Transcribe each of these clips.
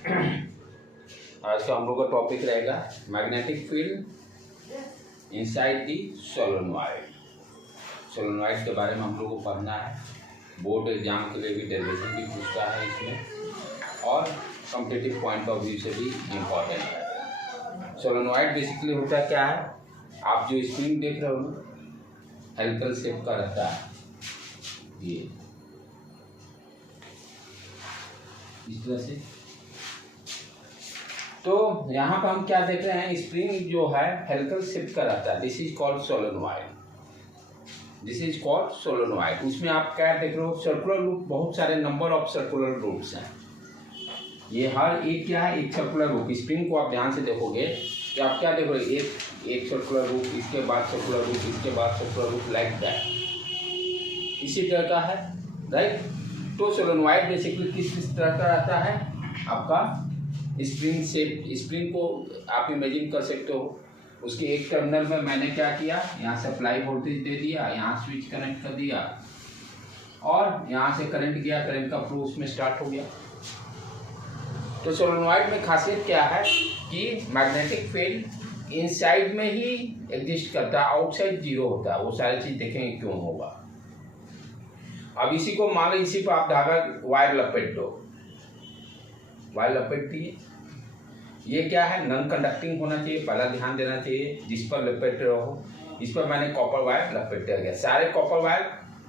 आज का हम लोग का टॉपिक रहेगा magnetic field inside the solenoid. Solenoid के बारे में हम लोग को पढ़ना है। बोर्ड एग्जाम के लिए भी डेरिवेशन भी पूछता है इसमें, और कॉम्पिटिटिव पॉइंट ऑफ व्यू से भी इम्पॉर्टेंट है। सोलेनॉइड बेसिकली होता क्या है, आप जो स्प्रिंग देख रहे हो ना, हेलिकल शेप का रहता है ये इस तरह से। तो यहाँ पर हम क्या देख रहे हैं, स्प्रिंग जो है हेलिकल शेप का रहता है। This is called solenoid, this is called solenoid. उसमें आप क्या देख रहे हो, सर्कुलर लूप, बहुत सारे नंबर ऑफ सर्कुलर लूप्स हैं। ये हर एक क्या है, एक सर्कुलर लूप। स्प्रिंग को आप ध्यान से देखोगे कि आप क्या देखोगे, एक सर्कुलर लूप, इसके बाद सर्कुलर लूप, इसके बाद सर्कुलर लूप, लाइक दैट, इसी तरह का है, राइट। तो सोलेनॉइड बेसिकली किस तरह का रहता है, आपका स्प्रिंग शेप। स्प्रिंग को आप इमेजिन कर सकते हो, उसके एक टर्मिनल में मैंने क्या किया, यहाँ सप्लाई वोल्टेज दे दिया, यहाँ स्विच कनेक्ट कर दिया, और यहाँ से करंट गया, करंट का फ्लो उसमें स्टार्ट हो गया। तो सोलेनॉइड में खासियत क्या है कि मैग्नेटिक फील्ड इनसाइड में ही एग्जिस्ट करता है, आउटसाइड जीरो होता है। वो सारी चीज देखेंगे क्यों होगा। अब इसी को मान लो, इसी पर आप धागा वायर लपेट दो, वायर लपेट दिए। ये क्या है, नॉन कंडक्टिंग होना चाहिए, पहला ध्यान देना चाहिए। जिस पर लपेट रहो, इस पर मैंने कॉपर वायर लपेटा गया। सारे कॉपर वायर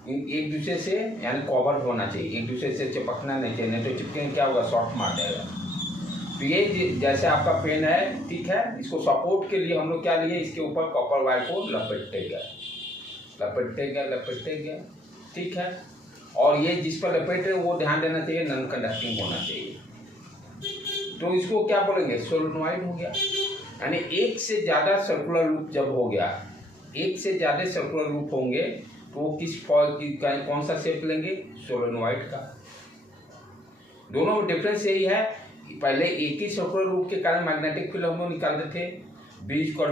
एक दूसरे से यानी कवर होना चाहिए, एक दूसरे से चिपकना नहीं चाहिए, नहीं तो चिपकेंगे क्या होगा, शॉर्ट मार जाएगा। तो ये जैसे आपका पेन है, ठीक है, इसको सपोर्ट के लिए हम लोग क्या लिए, इसके ऊपर कॉपर वायर को लपेटते गए, ठीक है। और ये जिस पर लपेट रहे वो ध्यान देना चाहिए, नॉन कंडक्टिंग होना चाहिए। तो इसको क्या बोलेंगे, सोलेनॉइड हो गया। यानी एक से ज़्यादा सर्कुलर लूप जब हो गया, एक से ज़्यादा सर्कुलर लूप होंगे तो वो किस कौन सा शेप लेंगे, सोलेनॉइड का। दोनों में डिफरेंस यही है, पहले एक ही सर्कुलर लूप के कारण मैग्नेटिक फील्ड हम लोग निकालते थे, B=μI/2a,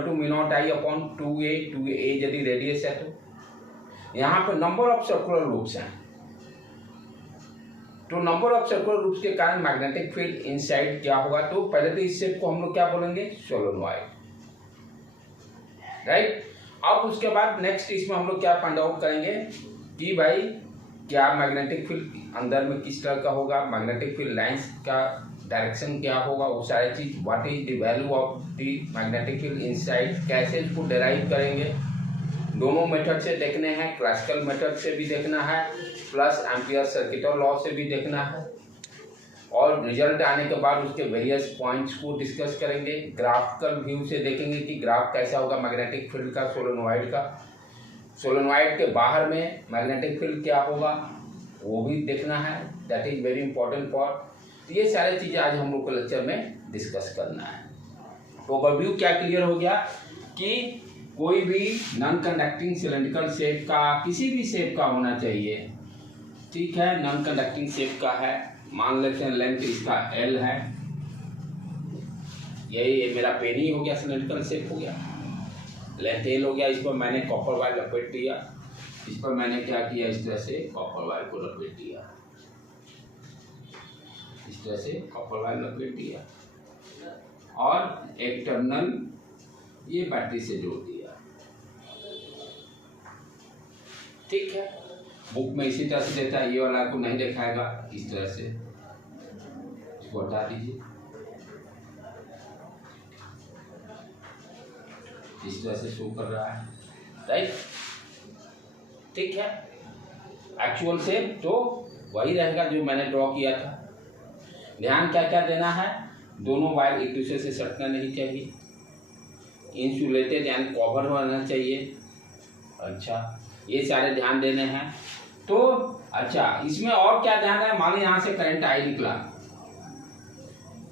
2a यदि रेडियस है तो। यहाँ पर नंबर ऑफ सर्कुलर लूप्स हैं, तो नंबर ऑफ सर्कुलर लूप्स के कारण मैग्नेटिक फील्ड इनसाइड क्या होगा। तो पहले तो इस शेप को हम लोग क्या बोलेंगे, सोलेनॉइड, राइट। अब उसके बाद नेक्स्ट इसमें हम लोग क्या फाइंड आउट करेंगे कि भाई क्या मैग्नेटिक फील्ड अंदर में किस तरह का होगा, मैग्नेटिक फील्ड लाइंस का डायरेक्शन क्या होगा, वो सारी चीज, what is the value of the magnetic field inside, कैसे इसको डिराइव करेंगे। दोनों मेथड से देखने हैं, क्लासिकल मेथड से भी देखना है, प्लस एम्पियर सर्किटल लॉ से भी देखना है। और रिजल्ट आने के बाद उसके वेरियस पॉइंट्स को डिस्कस करेंगे, ग्राफिकल व्यू से देखेंगे कि ग्राफ कैसा होगा मैग्नेटिक फील्ड का, सोलेनॉइड का। सोलेनॉइड के बाहर में मैग्नेटिक फील्ड क्या होगा वो भी देखना है, that is very important for. ये सारी चीज़ें आज हम लोग को लेक्चर में डिस्कस करना है। तो ओवरव्यू क्या क्लियर हो गया कि कोई भी नॉन कंडक्टिंग सिलेंड्रिकल शेप का, किसी भी शेप का होना चाहिए, ठीक है, नॉन कंडक्टिंग शेप का है, मान लेते हैं लेंथ इसका L है, यही मेरा पेन ही हो गया, सिलेंड्रिकल शेप हो गया, लेंथ L हो गया। इस पर मैंने कॉपर वायर लपेट दिया, इस पर मैंने क्या किया, इस तरह से कॉपर वायर को लपेट दिया, इस तरह से कॉपर वायर लपेट दिया, और एक टर्मिनल ये बैटरी से जोड़ दिया, ठीक है। बुक में इसी तरह से देता है, ये वाला को नहीं दिखाएगा, इस तरह से इसको हटा दीजिए, इस तरह से शो कर रहा है, राइट, ठीक है। एक्चुअल शेप तो वही रहेगा जो मैंने ड्रॉ किया था। ध्यान क्या क्या देना है, दोनों वायर एक दूसरे से सटना नहीं चाहिए, इंसुलेटेड यानी कवर होना चाहिए, अच्छा, ये सारे ध्यान देने हैं। तो अच्छा, इसमें और क्या ध्यान है, मान लो यहाँ से करंट आई निकला,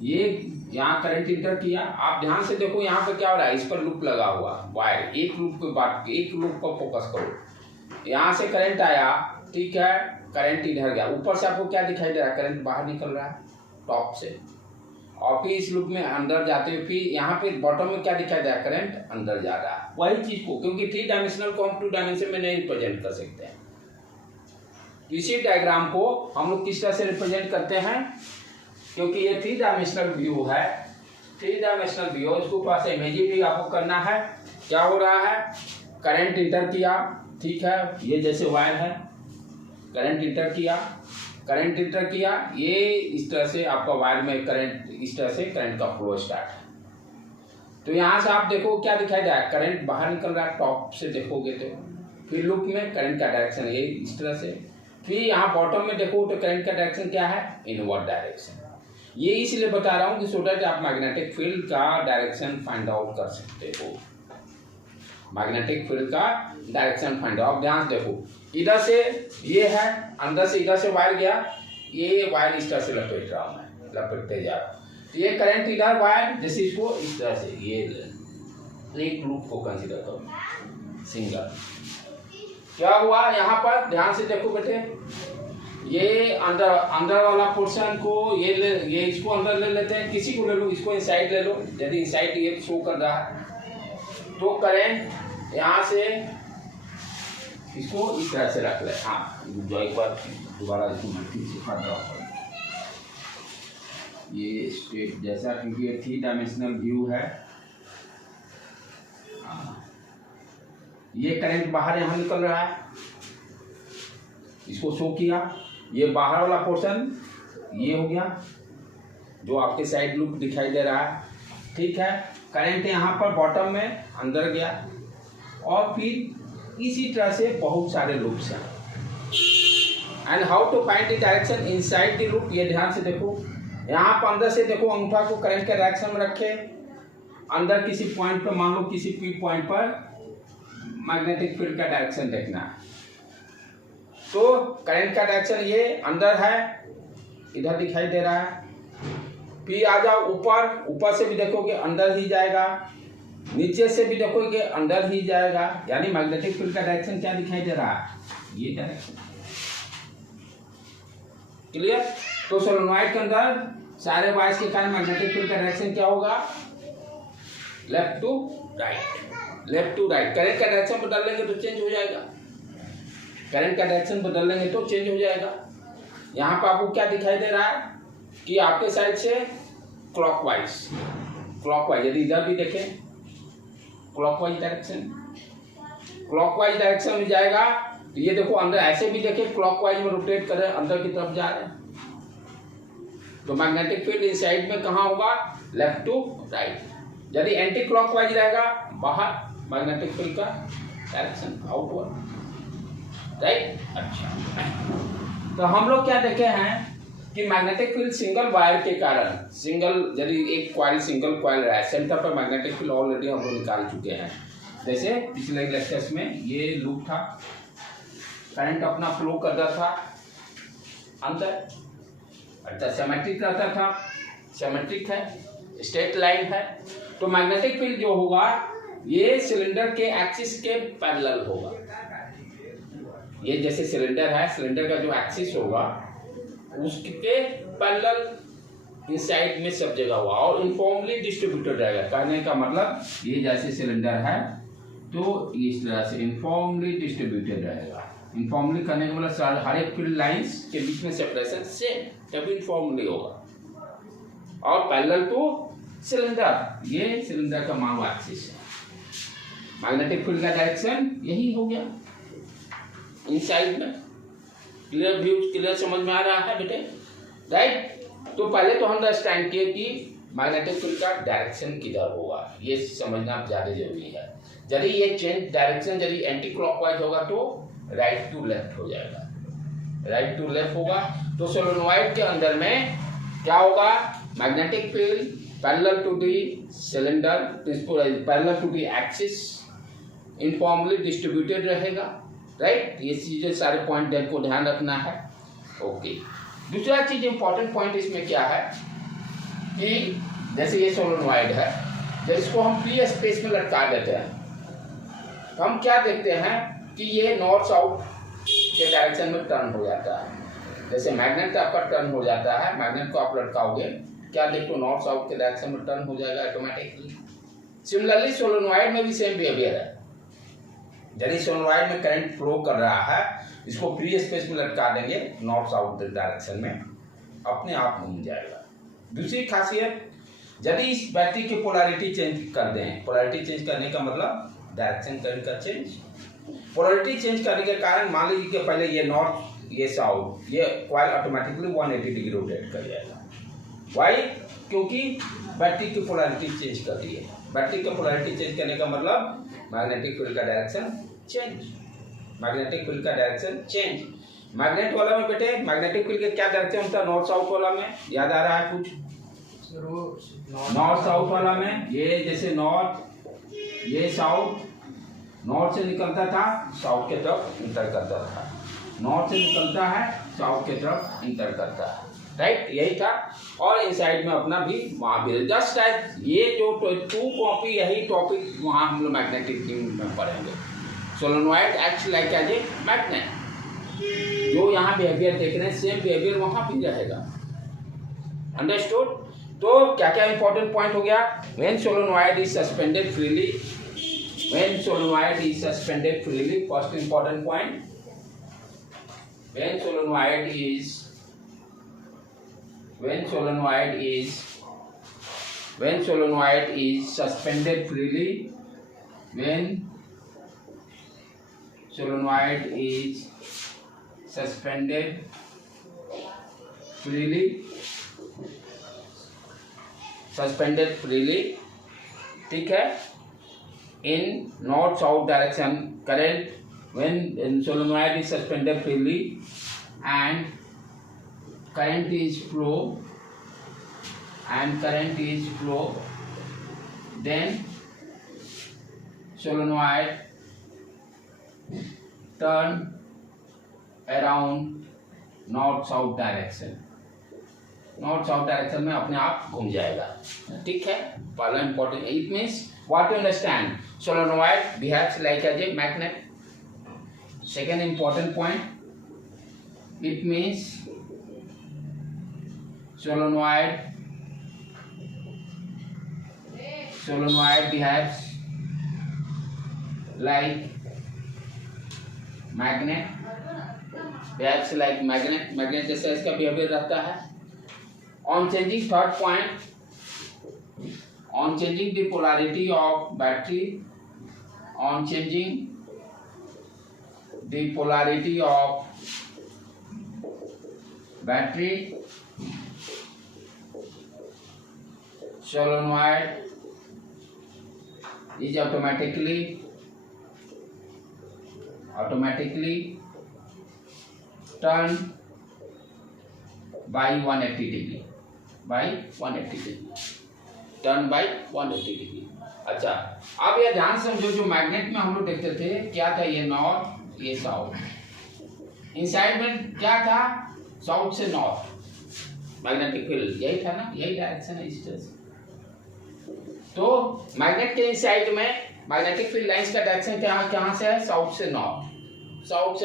ये यहाँ करंट इंटर किया, आप ध्यान से देखो यहाँ पे क्या हो रहा है, इस पर लूप लगा हुआ वायर, एक लूप पे बात, एक लूप पर फोकस करो। यहाँ से करंट आया, ठीक है, करंट इधर गया, ऊपर से आपको क्या दिखाई दे रहा है, करंट बाहर निकल रहा है टॉप से, और फिर इस लूप में अंदर जाते हुए फिर यहाँ पे बॉटम में क्या दिखाई दे रहा है, करंट अंदर जा रहा है। वही चीज को, क्योंकि 3 डायमेंशनल को हम 2 डायमेंशन में नहीं रिप्रेजेंट कर सकते हैं, इसी डायग्राम को हम लोग किस तरह से रिप्रेजेंट करते हैं, क्योंकि ये 3 डायमेंशनल व्यू है, 3 डायमेंशनल व्यू, इसको पास इमेजिंग भी आपको करना है। क्या हो रहा है, करंट इंटर किया, ठीक है, ये जैसे वायर है, करंट इंटर किया, करंट इंटर किया, ये इस तरह से आपका वायर में करंट, इस तरह से करंट का फ्लो स्टार्ट है। तो यहाँ से आप देखो क्या दिखाई दे रहा है, करंट बाहर निकल रहा है, टॉप से देखोगे तो फिर लूप में करंट का डायरेक्शन ये इस तरह से, फिर यहाँ बॉटम में देखो तो करंट का डायरेक्शन क्या है, इनवर्ड डायरेक्शन। ये इसलिए बता रहा हूँ कि सो दैट आप मैग्नेटिक फील्ड का डायरेक्शन फाइंड आउट कर सकते हो, मैग्नेटिक फील्ड का डायरेक्शन फाइंड आउट। ध्यान देखो, इधर से ये है, अंदर से इधर से वायर गया, ये वायर इस तरह से लपेट रहा हूँ मैं, लपेटते जा रहा हूँ, तो ये करंट इधर वायर, जैसे इसको इस तरह से, ये एक लूप को कंसीडर करो सिंगल। क्या हुआ यहाँ पर, ध्यान से देखो बेटे, ये अंदर वाला पोर्शन को ये इसको अंदर ले लेते हैं, किसी को ले लो, इसको इनसाइड ले लो, यदि इनसाइड ये शो कर रहा है तो करंट यहाँ से इसको इस तरह से रख ले। हाँ, जो एक बार दोबारा इसको ठीक से कर रहा हूँ, ये स्ट्रेट जैसा, क्योंकि ये 3 डायमेंशनल व्यू है। ये करंट बाहर यहाँ निकल रहा है, इसको शो किया, ये बाहर वाला पोर्शन ये हो गया जो आपके साइड लूप दिखाई दे रहा है, ठीक है। करंट यहाँ पर बॉटम में अंदर गया और फिर इसी तरह से बहुत सारे लूप्स हैं। And how to find the direction inside the loop, ये ध्यान से देखो, यहाँ पर अंदर से देखो, अंगूठा को करंट के डायरेक्शन में रखे, अंदर किसी पॉइंट पर, मान लो किसी पी पॉइंट पर मैग्नेटिक फील्ड का डायरेक्शन देखना है, तो करंट का डायरेक्शन ये अंदर है, इधर दिखाई दे रहा है, फिर आ जाओ ऊपर, ऊपर से भी देखोगे अंदर ही जाएगा, नीचे से भी देखोगे अंदर ही जाएगा, यानी मैग्नेटिक फील्ड का डायरेक्शन क्या दिखाई दे रहा है, ये डायरेक्शन। क्लियर? तो सोलेनोइड के अंदर सारे वायर्स के कारण मैग्नेटिक फील्ड का डायरेक्शन क्या होगा, left to right, left to right. Current का डायरेक्शन बदल लेंगे तो चेंज हो जाएगा, करंट का डायरेक्शन बदल लेंगे तो चेंज हो जाएगा। यहाँ पर आपको क्या दिखाई दे रहा है कि आपके साइड से क्लॉकवाइज, क्लॉकवाइज, यदि इधर भी देखें क्लॉकवाइज डायरेक्शन, क्लॉकवाइज डायरेक्शन में जाएगा, तो ये देखो अंदर ऐसे भी देखें क्लॉकवाइज में रोटेट करें, अंदर की तरफ जा रहे हैं, तो मैग्नेटिक फील्ड इनसाइड में कहाँ होगा, लेफ्ट टू राइट। यदि एंटी क्लॉकवाइज रहेगा, बाहर मैग्नेटिक फील्ड का डायरेक्शन आउटवर्ड, राइट। अच्छा, तो हम लोग क्या देखे हैं कि मैग्नेटिक फील्ड सिंगल वायर के कारण, सिंगल यदि एक कॉइल सिंगल कॉइल रहा है, सेंटर पर मैग्नेटिक फील्ड ऑलरेडी हम लोग निकाल चुके हैं। जैसे पिछले लेक्चर्स में ये लूप था, करंट अपना फ्लो कर रहा था अंदर, अच्छा सिमेट्रिक रहता था, सिमेट्रिक है, स्ट्रेट लाइन है, तो मैग्नेटिक फील्ड जो होगा ये सिलेंडर के एक्सिस के पैरेलल होगा। ये जैसे सिलेंडर है, सिलेंडर का जो एक्सिस होगा उसके पैरेलल इनसाइड में सब जगह हुआ और यूनिफॉर्मली डिस्ट्रीब्यूटेड रहेगा। कहने का मतलब ये जैसे सिलेंडर है तो इस तरह से यूनिफॉर्मली डिस्ट्रीब्यूटेड रहेगा। यूनिफॉर्मली करने का मतलब हर एक फील्ड लाइंस के बीच में सेपरेशन सेम, तब यूनिफॉर्मली होगा। और पैरेलल टू सिलेंडर, ये सिलेंडर का मानो एक्सिस है, मैग्नेटिक फील्ड का डायरेक्शन यही हो गया इनसाइड में। क्लियर व्यू, क्लियर समझ में आ रहा है बेटे, राइट। तो पहले तो हम अंडरस्टैंड किए कि मैग्नेटिक फील्ड का डायरेक्शन किधर होगा, ये समझना ज़्यादा जरूरी है। यदि ये चेंज डायरेक्शन यदि एंटी क्लॉकवाइज होगा तो राइट टू लेफ्ट हो जाएगा, राइट टू लेफ्ट होगा। तो सोलेनोइड के अंदर में क्या होगा, magnetic field parallel to the cylinder, parallel to the axis, uniformly distributed रहेगा, राइट। ये चीजें सारे पॉइंट को ध्यान रखना है, ओके। दूसरा चीज इंपॉर्टेंट पॉइंट इसमें क्या है कि जैसे ये सोलेनोइड है, जब इसको हम फ्री स्पेस में लटका देते हैं तो हम क्या देखते हैं कि ये नॉर्थ साउथ के डायरेक्शन में टर्न हो जाता है। जैसे मैग्नेट आपका टर्न हो जाता है, मैग्नेट को आप लटकाओगे, क्या देखो नॉर्थ साउथ के डायरेक्शन में टर्न हो जाएगा ऑटोमेटिकली। सिमिलरली सोलेनोइड में भी सेम बिहेवियर है। यदि सोलेनोइड में करंट फ्लो कर रहा है, इसको फ्री स्पेस में लटका देंगे नॉर्थ साउथ डायरेक्शन में, अपने आप घूम जाएगा, दूसरी खासियत, यदि इस बैटरी की पोलैरिटी चेंज कर दें, पोलैरिटी चेंज करने का मतलब डायरेक्शन करंट का चेंज। पोलैरिटी चेंज करने के कारण मान लीजिए कि पहले ये नॉर्थ ये साउथ, ये कॉइल ऑटोमेटिकली 180 डिग्री रोटेट कर जाएगा। वाई? क्योंकि बैटरी की पोलैरिटी चेंज कर दी है। बैटरी की पोलैरिटी चेंज करने का मतलब मैग्नेटिक फील्ड का डायरेक्शन चेंज, मैग्नेटिक फील्ड का डायरेक्शन चेंज। मैग्नेट वाला में बेटे मैग्नेटिक फील्ड का क्या डायरेक्शन होता है? नॉर्थ साउथ वाला में याद आ रहा है कुछ? नॉर्थ साउथ वाला में ये जैसे नॉर्थ, ये साउथ, नॉर्थ से निकलता था साउथ के तरफ इंटर करता था, नॉर्थ से निकलता है साउथ के तरफ इंटर करता है, राइट? यही था। और इन साइड में अपना भी वहाँ भी जस्ट एज ये जो 2 कॉपी यही टॉपिक वहाँ हम लोग मैग्नेटिक में पढ़ेंगे। Solenoid acts like as a magnet. जो यहाँ बिहेवियर देख रहे हैं सेम बिहेवियर वहाँ भी रहेगा। अंडरस्टूड? तो क्या क्या इंपॉर्टेंट पॉइंट हो गया? When solenoid is suspended freely, when solenoid is suspended freely, first important point, when solenoid is suspended freely, when solenoid is suspended freely, ठीक है, in north south direction current, when solenoid is suspended freely and current is flow, then solenoid turn around north south direction, north south direction में अपने आप घूम जाएगा। ठीक है, पहला important, it means what you understand, solenoid behaves like as a magnet. Second important point, it means solenoid behaves like magnet, magnet जैसा इसका बिहेवियर रहता है। On changing, third point, on changing the polarity of battery, on changing the polarity of battery, solenoid is automatically turned by 180 degree, turn by 180 degree. अच्छा, अब ये ध्यान समझो, जो मैग्नेट में हम लोग देखते थे क्या था, ये नॉर्थ ये साउथ, इनसाइड में क्या था, साउथ से नॉर्थ मैग्नेटिक फील्ड, यही था ना, यही डायरेक्शन है इस तरह से। तो मैग्नेट के इनसाइड में मैग्नेटिक फील्ड लाइंस का डायरेक्शन कहाँ से है, साउथ से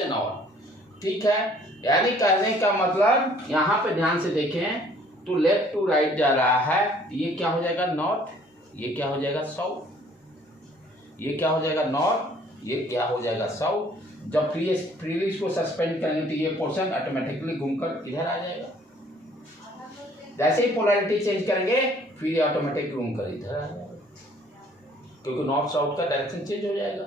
नॉर्थ, ठीक है। यानी कहने का मतलब यहाँ पे ध्यान से देखें तो लेफ्ट टू राइट जा रहा है, ये क्या हो जाएगा नॉर्थ, ये क्या हो जाएगा साउथ, ये क्या हो जाएगा नॉर्थ, ये क्या हो जाएगा साउथ। जब फ्रीली इसको सस्पेंड करेंगे तो ये पोर्शन ऑटोमेटिकली घूमकर इधर आ जाएगा। जैसे ही पोलैरिटी चेंज करेंगे फिर ये ऑटोमेटिक घूमकर इधर आ जाएगा, क्योंकि नॉर्थ साउथ का डायरेक्शन चेंज हो जाएगा।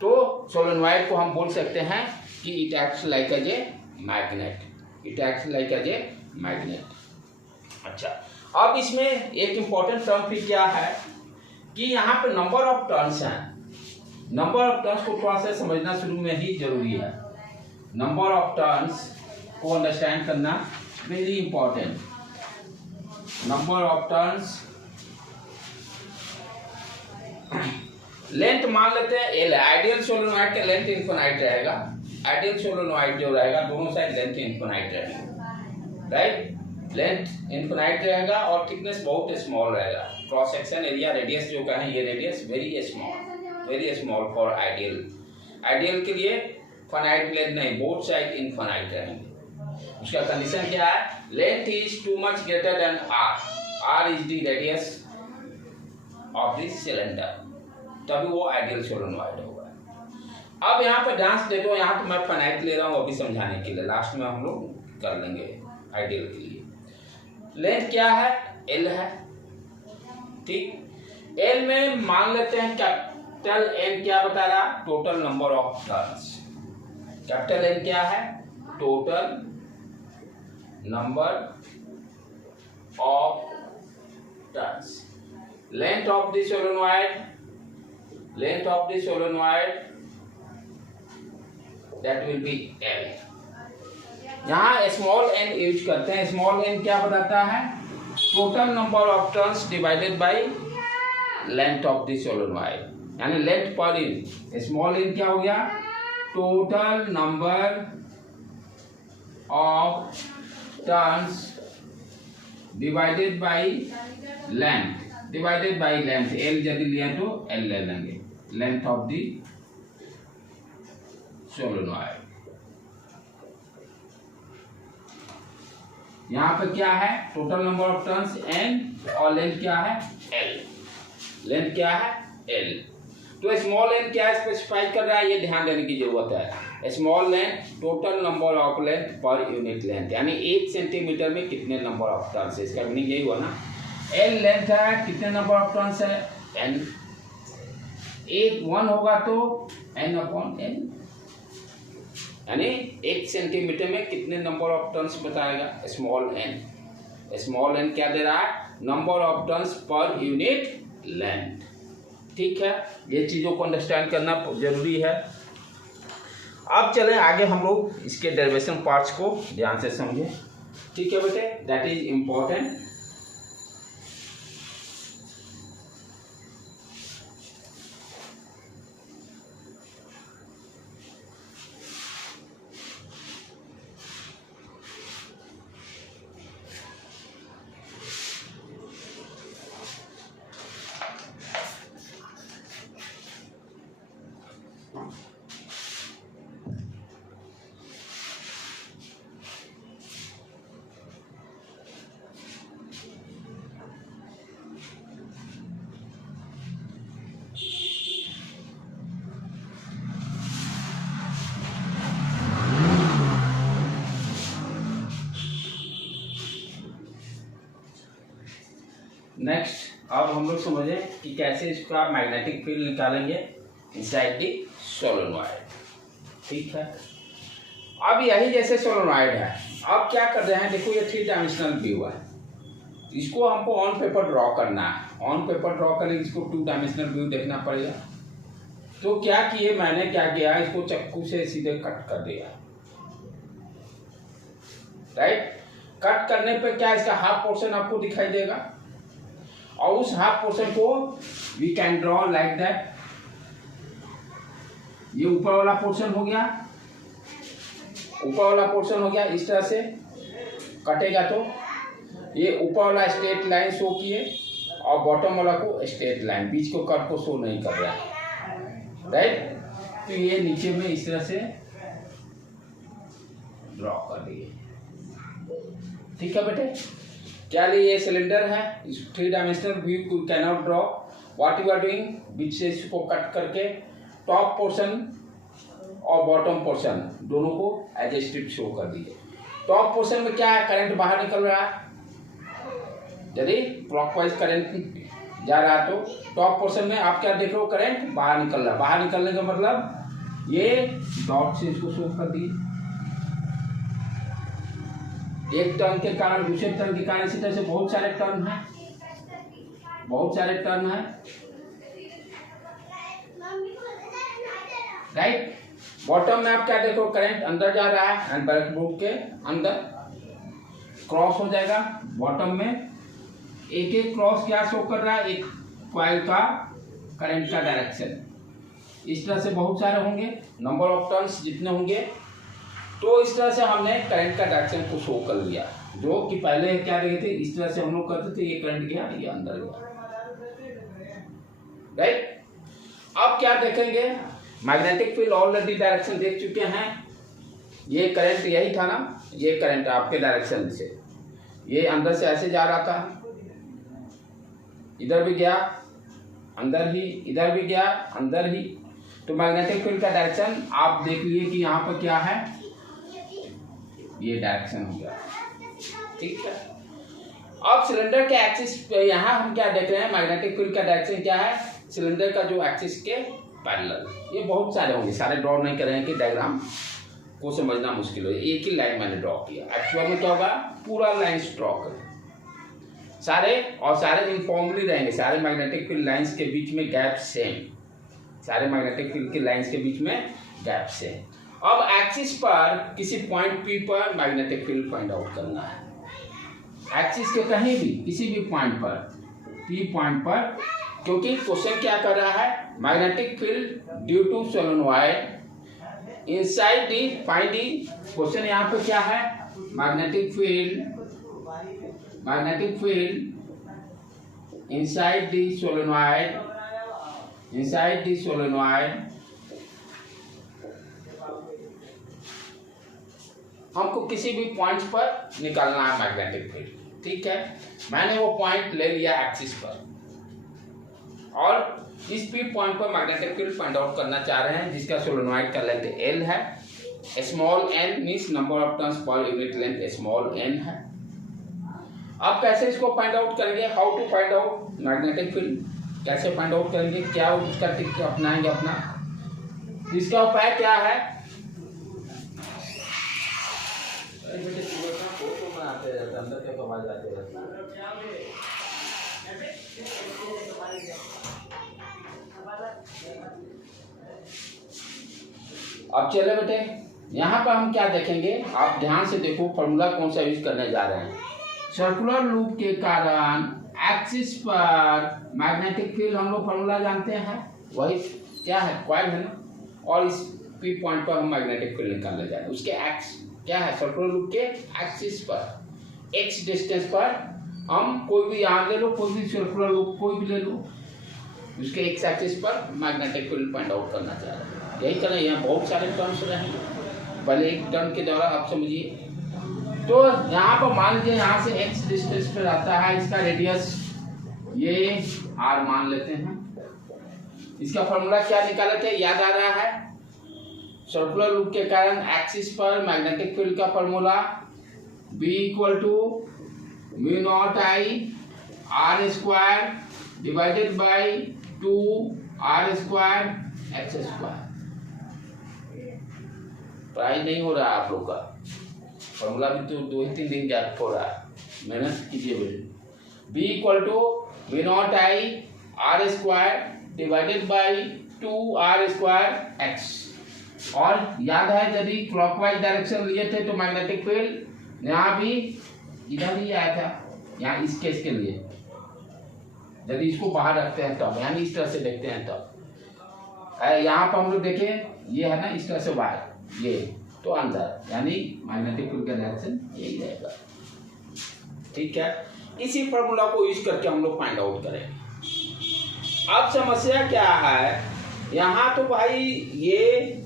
तो सोलेनॉइड को हम बोल सकते हैं कि it acts like as a magnet, अच्छा, अब इसमें एक इंपॉर्टेंट टर्म फिर क्या है कि यहाँ पे नंबर ऑफ टर्न्स हैं। नंबर ऑफ टर्न्स को थोड़ा सा समझना शुरू में ही जरूरी है। नंबर ऑफ टर्न्स को अंडरस्टैंड करना very important. Number of turns, length मान लेते हैं एल है। आइडियल सोलेनॉइड का लेंथ इनफिनाइट रहेगा। आइडियल सोलेनॉइड जो रहेगा दोनों साइड लेंथ इनफिनाइट रहेगा, राइट, लेंथ इनफिनाइट रहेगा और थिकनेस बहुत स्मॉल रहेगा। क्रॉस सेक्शन एरिया रेडियस जो कहें, ये radius very small for ideal के लिए फाइनाइट लेंथ नहीं, बोथ साइड इनफिनाइट रहेंगे। उसका कंडीशन क्या है, length is too much greater than r is the radius of this cylinder, तभी वो आइडियल सोलेनॉइड होगा। अब यहाँ पे ध्यान से देखो, यहाँ तो मैं फाइनाइट ले रहा हूँ अभी समझाने के लिए, लास्ट में हम लोग कर लेंगे आइडियल के लिए। लेंथ क्या है, एल है। ठीक, एल में मान लेते हैं कैपिटल एन क्या बता रहा, total number of turns. Capital N क्या है, total number of turns. Length of the solenoid, length of the solenoid that will be L। यहाँ स्मॉल n यूज करते हैं। स्मॉल n क्या बताता है, total number of turns divided by length of the solenoid, यानी length पर इन। Small n क्या हो गया, total number of turns divided by length, divided by length. L यदि लिया तो L ले लेंगे, लेंथ ऑफ द सोलेनॉइड। यहाँ पे क्या है, total number of turns n और लेंथ क्या है, L। लेंथ क्या है, L। तो स्मॉल n क्या स्पेसिफाई कर रहा है, ये ध्यान देने की जरूरत है। Small length total number of length पर यूनिट लेंथ, यानी 1 सेंटीमीटर में कितने नंबर ऑफ टर्न्स है, इसका मीनिंग यही हुआ ना। L लेंथ है, कितने नंबर ऑफ टर्न्स है, n। 1 होगा तो n/n, यानी 1 सेंटीमीटर में कितने नंबर ऑफ टर्न्स बताएगा, स्मॉल n। स्मॉल n क्या दे रहा है, number of turns per unit length. ठीक है, ये चीज़ों को अंडरस्टैंड करना जरूरी है। अब चलें आगे, हम लोग इसके डेरिवेशन पार्ट्स को ध्यान से समझें। ठीक है बेटे, दैट इज इम्पोर्टेंट। नेक्स्ट अब हम लोग समझें कि कैसे इसका मैग्नेटिक फील्ड निकालेंगे इनसाइड दी सोलेनॉइड। ठीक है, अब यही जैसे सोलेनॉइड है, अब क्या कर रहे हैं, देखो ये 3 डायमेंशनल व्यू है, इसको हमको ऑन पेपर ड्रॉ करना है। ऑन पेपर ड्रॉ करने इसको 2 डायमेंशनल व्यू देखना पड़ेगा। तो क्या किए, मैंने क्या किया, इसको चक्कू से सीधे कट कर दिया। राइट, कट करने पे क्या इसका हाफ पोर्शन आपको दिखाई देगा, और उस हाफ पोर्शन को we can draw like that. ये ऊपर वाला पोर्शन हो गया, ऊपर वाला पोर्शन हो गया, इस तरह से कटेगा तो ये ऊपर वाला स्ट्रेट लाइन शो किए और बॉटम वाला को स्ट्रेट लाइन, बीच को कर्व को शो नहीं कर रहा है। राइट, तो ये नीचे में इस तरह से ड्रॉ कर दिए। ठीक है बेटे, क्या ये सिलेंडर है, इस 3 डायमेंशनल व्यू को can not draw. What you are doing, बीच से इसको कट करके टॉप पोर्शन और बॉटम पोर्शन दोनों को एज ए स्ट्रिप शो कर दीजिए। टॉप पोर्शन में क्या है, करंट बाहर निकल रहा है, यदि क्लॉकवाइज करंट जा रहा है तो टॉप पोर्शन में आप क्या देख रहे हो, करंट बाहर निकल रहा है। बाहर निकलने का मतलब ये डॉट से इसको शो कर दिए। एक टर्न के कारण दूसरे टर्न के कारण, इसी तरह से बहुत सारे टर्न हैं, बहुत सारे टर्न हैं। राइट, बॉटम में आप क्या देखो, करंट अंदर जा रहा है एंड बैक ब्रूक के अंदर क्रॉस हो जाएगा। बॉटम में एक एक क्रॉस क्या शो कर रहा है, एक कॉइल का करंट का डायरेक्शन। इस तरह से बहुत सारे होंगे, नंबर ऑफ टर्न्स जितने होंगे, तो इस तरह से हमने करंट का डायरेक्शन को शो कर लिया। जो कि पहले क्या रहे थे, इस तरह से हम लोग करते थे, ये करंट गया, ये अंदर गया। राइट, अब क्या देखेंगे, मैग्नेटिक फील्ड ऑलरेडी डायरेक्शन देख चुके हैं। ये करंट यही था ना, ये करंट आपके डायरेक्शन से, ये अंदर से ऐसे जा रहा था, इधर भी गया अंदर ही, इधर भी गया अंदर ही। तो मैग्नेटिक फील्ड का डायरेक्शन आप देख लिए कि यहाँ पर क्या है, ये डायरेक्शन हो गया। ठीक है, अब सिलेंडर के एक्सिस पे यहाँ हम क्या देख रहे हैं, मैग्नेटिक फील्ड का डायरेक्शन क्या है, सिलेंडर का जो एक्सिस के पैरेलल। ये बहुत सारे होंगे, सारे ड्रॉ नहीं कर रहे हैं कि डायग्राम को समझना मुश्किल हो, एक ही लाइन मैंने ड्रॉ किया। एक्चुअल में क्या होगा, पूरा लाइन ड्रॉ करें सारे, और सारे यूनिफॉर्मली रहेंगे, सारे मैग्नेटिक फील्ड लाइंस के बीच में गैप सेम, सारे मैग्नेटिक फील्ड के लाइंस के बीच में गैप सेम। अब एक्सिस पर किसी पॉइंट पी पर मैग्नेटिक फील्ड फाइंड आउट करना है, एक्सिस के कहीं भी किसी भी पॉइंट पर, पी पॉइंट पर, क्योंकि क्वेश्चन क्या कर रहा है, magnetic field due to solenoid inside the, find the, question यहाँ पे क्या है, magnetic field inside the solenoid, हमको किसी भी पॉइंट पर निकालना है मैग्नेटिक फील्ड। ठीक है, मैंने वो पॉइंट ले लिया एक्सिस पर, और इस पी पॉइंट पर मैग्नेटिक फील्ड फाइंड आउट करना चाह रहे हैं, जिसका सोलेनोइड का लेंथ L है, small n means number of turns per unit length small n है। अब कैसे इसको फाइंड आउट करेंगे, how to find out magnetic field, कैसे फाइंड आउट करेंगे, क्या उसका ट्रिक अपनाएंगे अपना, इसका उपाय क्या है। अब चले बेटे, यहाँ पर हम क्या देखेंगे, आप ध्यान से देखो, फॉर्मूला कौन सा यूज करने जा रहे हैं। सर्कुलर लूप के कारण एक्सिस पर मैग्नेटिक फील्ड, हम लोग फॉर्मूला जानते हैं, वही क्या है, कॉइल है ना, और इस पी पॉइंट पर हम मैग्नेटिक फील्ड निकालने जा रहे हैं, उसके एक्स क्या है, सर्कुलर लूप के एक्सिस पर, एक्स डिस्टेंस पर, हम कोई भी यहाँ ले लो, कोई भी सर्कुलर लूप कोई भी ले लो, उसके एक्स एक्सिस पर मैग्नेटिक फील्ड फाइंड आउट करना चाह रहे हैं। यही करें, यहाँ बहुत सारे टर्म्स रहेंगे, पहले एक टर्म के द्वारा आप समझिए। तो यहाँ पर मान लीजिए, यहाँ से x डिस्टेंस पर आता है, इसका रेडियस ये r मान लेते हैं। इसका फॉर्मूला क्या निकाले थे, याद आ रहा है, सर्कुलर लूप के कारण एक्सिस पर मैग्नेटिक फील्ड का formula B equal to mu naught I r square divided by 2r square x square. प्राइस नहीं हो रहा है आप लोग का, फॉर्मूला भी तो 2-3 दिन गैप हो रहा है, मेहनत कीजिए बेटे। B equal to V naught I r square divided by 2r square x। और याद है, यदि क्लॉकवाइज डायरेक्शन लिए थे तो मैग्नेटिक फील्ड यहाँ भी इधर ही आया था, यहाँ इस केस के लिए, यदि इसको बाहर रखते हैं तब, यानी इस तरह से देखते हैं तब, यहाँ पर हम लोग देखें, ये है ना इस तरह से वाई, ये तो अंदर, यानी मैग्नेटिक फील्ड का डायरेक्शन यही रहेगा। ठीक है, इसी फॉर्मूला को यूज करके हम लोग फाइंड आउट करेंगे। अब समस्या क्या है, यहाँ तो भाई ये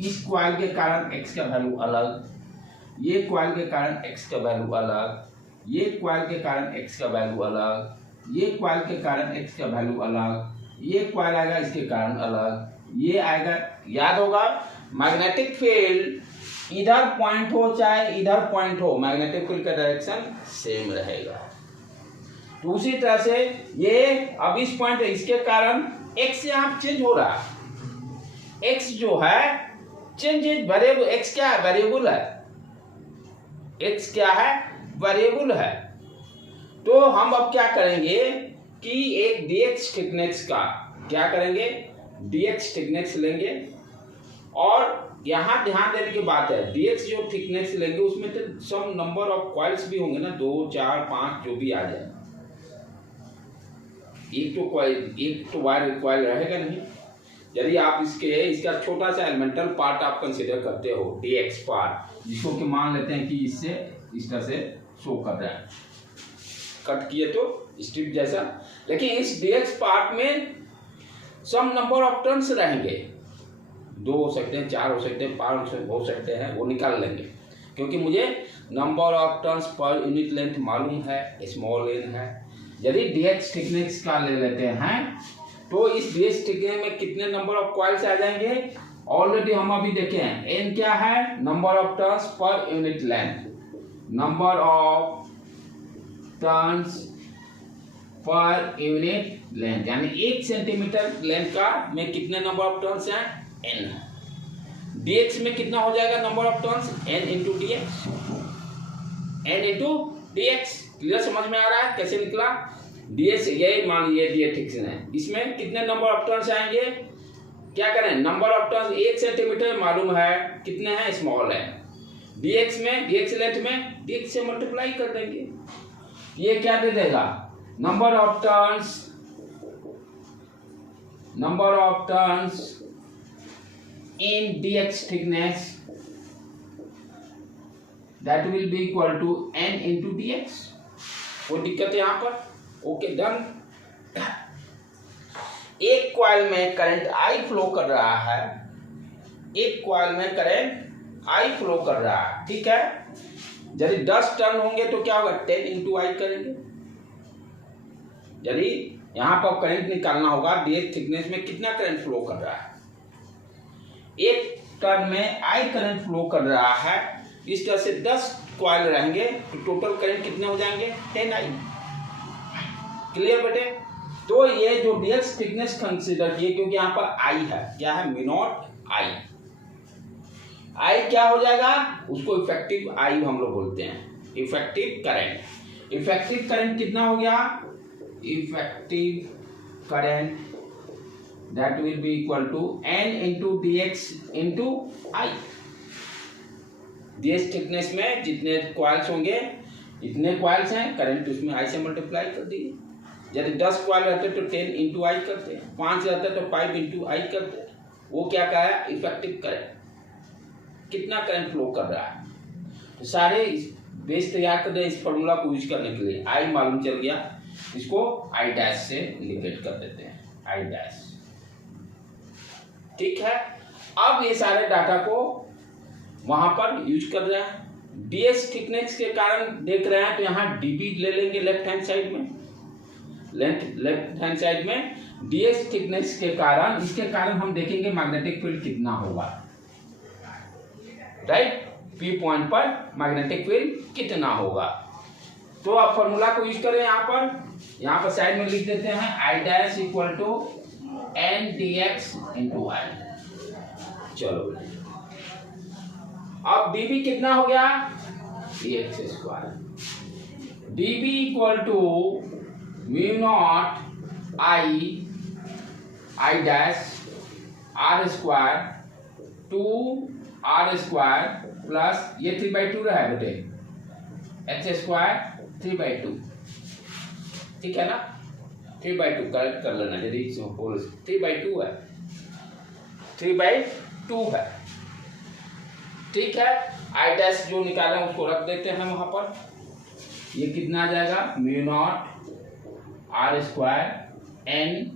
इस कॉइल के कारण x का वैल्यू अलग, ये कॉइल के कारण x का वैल्यू अलग, ये कॉइल के कारण x का वैल्यू अलग, ये कॉइल के कारण x का वैल्यू अलग, ये कॉइल आएगा इसके कारण अलग, ये आएगा। याद होगा, मैग्नेटिक फील्ड इधर पॉइंट हो चाहे इधर पॉइंट हो, मैग्नेटिक फील्ड का डायरेक्शन सेम रहेगा। तो उसी तरह से ये अब इस पॉइंट है, इसके कारण x यहाँ चेंज हो रहा है, x जो है चेंज, वेरिएबल, x क्या है, वेरिएबल है, x क्या है, वेरिएबल है। तो हम अब क्या करेंगे कि एक dx थिकनेस का क्या करेंगे, dx थिकनेस लेंगे, और यहाँ ध्यान देने की बात है, dx जो थिकनेस लेंगे उसमें तो सम नंबर ऑफ कॉइल्स भी होंगे ना, 2, 4, 5 जो भी आ जाए, एक तो वायर कॉइल रहेगा नहीं। यदि आप इसका छोटा सा एलिमेंटल पार्ट आप कंसीडर करते हो, dx पार्ट, जिसको कि मान लेते हैं कि इससे इस तरह से शो कर रहा है, कट किए तो स्ट्रिप जैसा, लेकिन इस dx पार्ट में सम नंबर ऑफ टर्न्स रहेंगे, 2 हो सकते हैं, 4 हो सकते हैं, 5 हो सकते हैं, वो निकाल लेंगे, क्योंकि मुझे number of turns per unit length मालूम है, स्मॉल n है। यदि dx थिकनेस का ले लेते हैं तो इस dx थिकनेस में कितने नंबर ऑफ कॉइल्स आ जाएंगे, ऑलरेडी हम अभी देखे हैं, n क्या है, number of turns per unit length, number of turns per unit length, यानी 1 सेंटीमीटर लेंथ का में कितने नंबर ऑफ टर्न्स हैं, n। dx में कितना हो जाएगा number of turns, n into dx, n into dx। Clear, समझ में आ रहा है कैसे निकला। dx यही मान लीजिए dx है, इसमें कितने नंबर ऑफ टर्न्स आएंगे, क्या करें, नंबर ऑफ टर्न्स 1 सेंटीमीटर मालूम है कितने हैं, स्मॉल है, dx में, dx लेंथ में dx से मल्टीप्लाई कर देंगे, ये क्या दे देगा, number of turns in dx thickness, that will be equal to n into dx। कोई दिक्कत है यहाँ पर, ओके डन। एक कॉइल में करंट I फ्लो कर रहा है, एक कॉइल में करंट I फ्लो कर रहा है, ठीक है। यदि 10 टर्न होंगे तो क्या होगा, 10 इंटू I करेंगे। यदि यहाँ पर करंट निकालना होगा, dx थिकनेस में कितना करंट फ्लो कर रहा है, एक टर्न में I करंट फ्लो कर रहा है, इस तरह से 10 कॉइल रहेंगे तो टोटल करंट कितने हो जाएंगे, 10I। क्लियर बेटे। तो ये जो dx थिकनेस कंसीडर किए, क्योंकि यहाँ पर I है, क्या है, म्यू नॉट I। I क्या हो जाएगा, उसको इफेक्टिव I हम लोग बोलते हैं, इफेक्टिव करंट। इफेक्टिव करंट कितना हो गया, effective current that will be equal to n into dx into I। dx thickness में जितने कॉइल्स होंगे, इतने कॉइल्स हैं, करंट उसमें I से मल्टीप्लाई कर दिए। यदि 10 कॉइल रहते तो 10 इंटू I करते, 5 रहते तो 5 इंटू I करते। वो क्या कहा है, इफेक्टिव करंट, कितना करंट फ्लो कर रहा है। तो सारे बेस तैयार कर दे इस फॉर्मूला को यूज करने के लिए। I मालूम चल गया, इसको I डैश से इंडिकेट कर देते हैं, I डैश, ठीक है। अब ये सारे डाटा को वहां पर यूज कर रहे हैं। डीएस थिकनेस के कारण देख रहे हैं तो यहाँ डीबी ले लेंगे लेफ्ट हैंड साइड में, लेफ्ट हैंड साइड में डीएस थिकनेस के कारण, इसके कारण हम देखेंगे मैग्नेटिक फील्ड कितना होगा, राइट। पी पॉइंट पर मैग्नेटिक फील्ड कितना होगा। तो आप फॉर्मूला को यूज करें, यहाँ पर साइड में लिख देते हैं I dash equal to N D X into I. चलो अब dB कितना हो गया, dx square. dB equal to mu not I dash R square 2r square plus ये 3/2 रहा है बेटे, एच स्क्वायर 3/2, ठीक है ना। 3/2 करेक्ट कर लेना, यदि 3/2 है, 3/2 है, ठीक है। आई डैश जो निकाले उसको रख देते हैं वहां पर। ये कितना आ जाएगा, mu naught r square N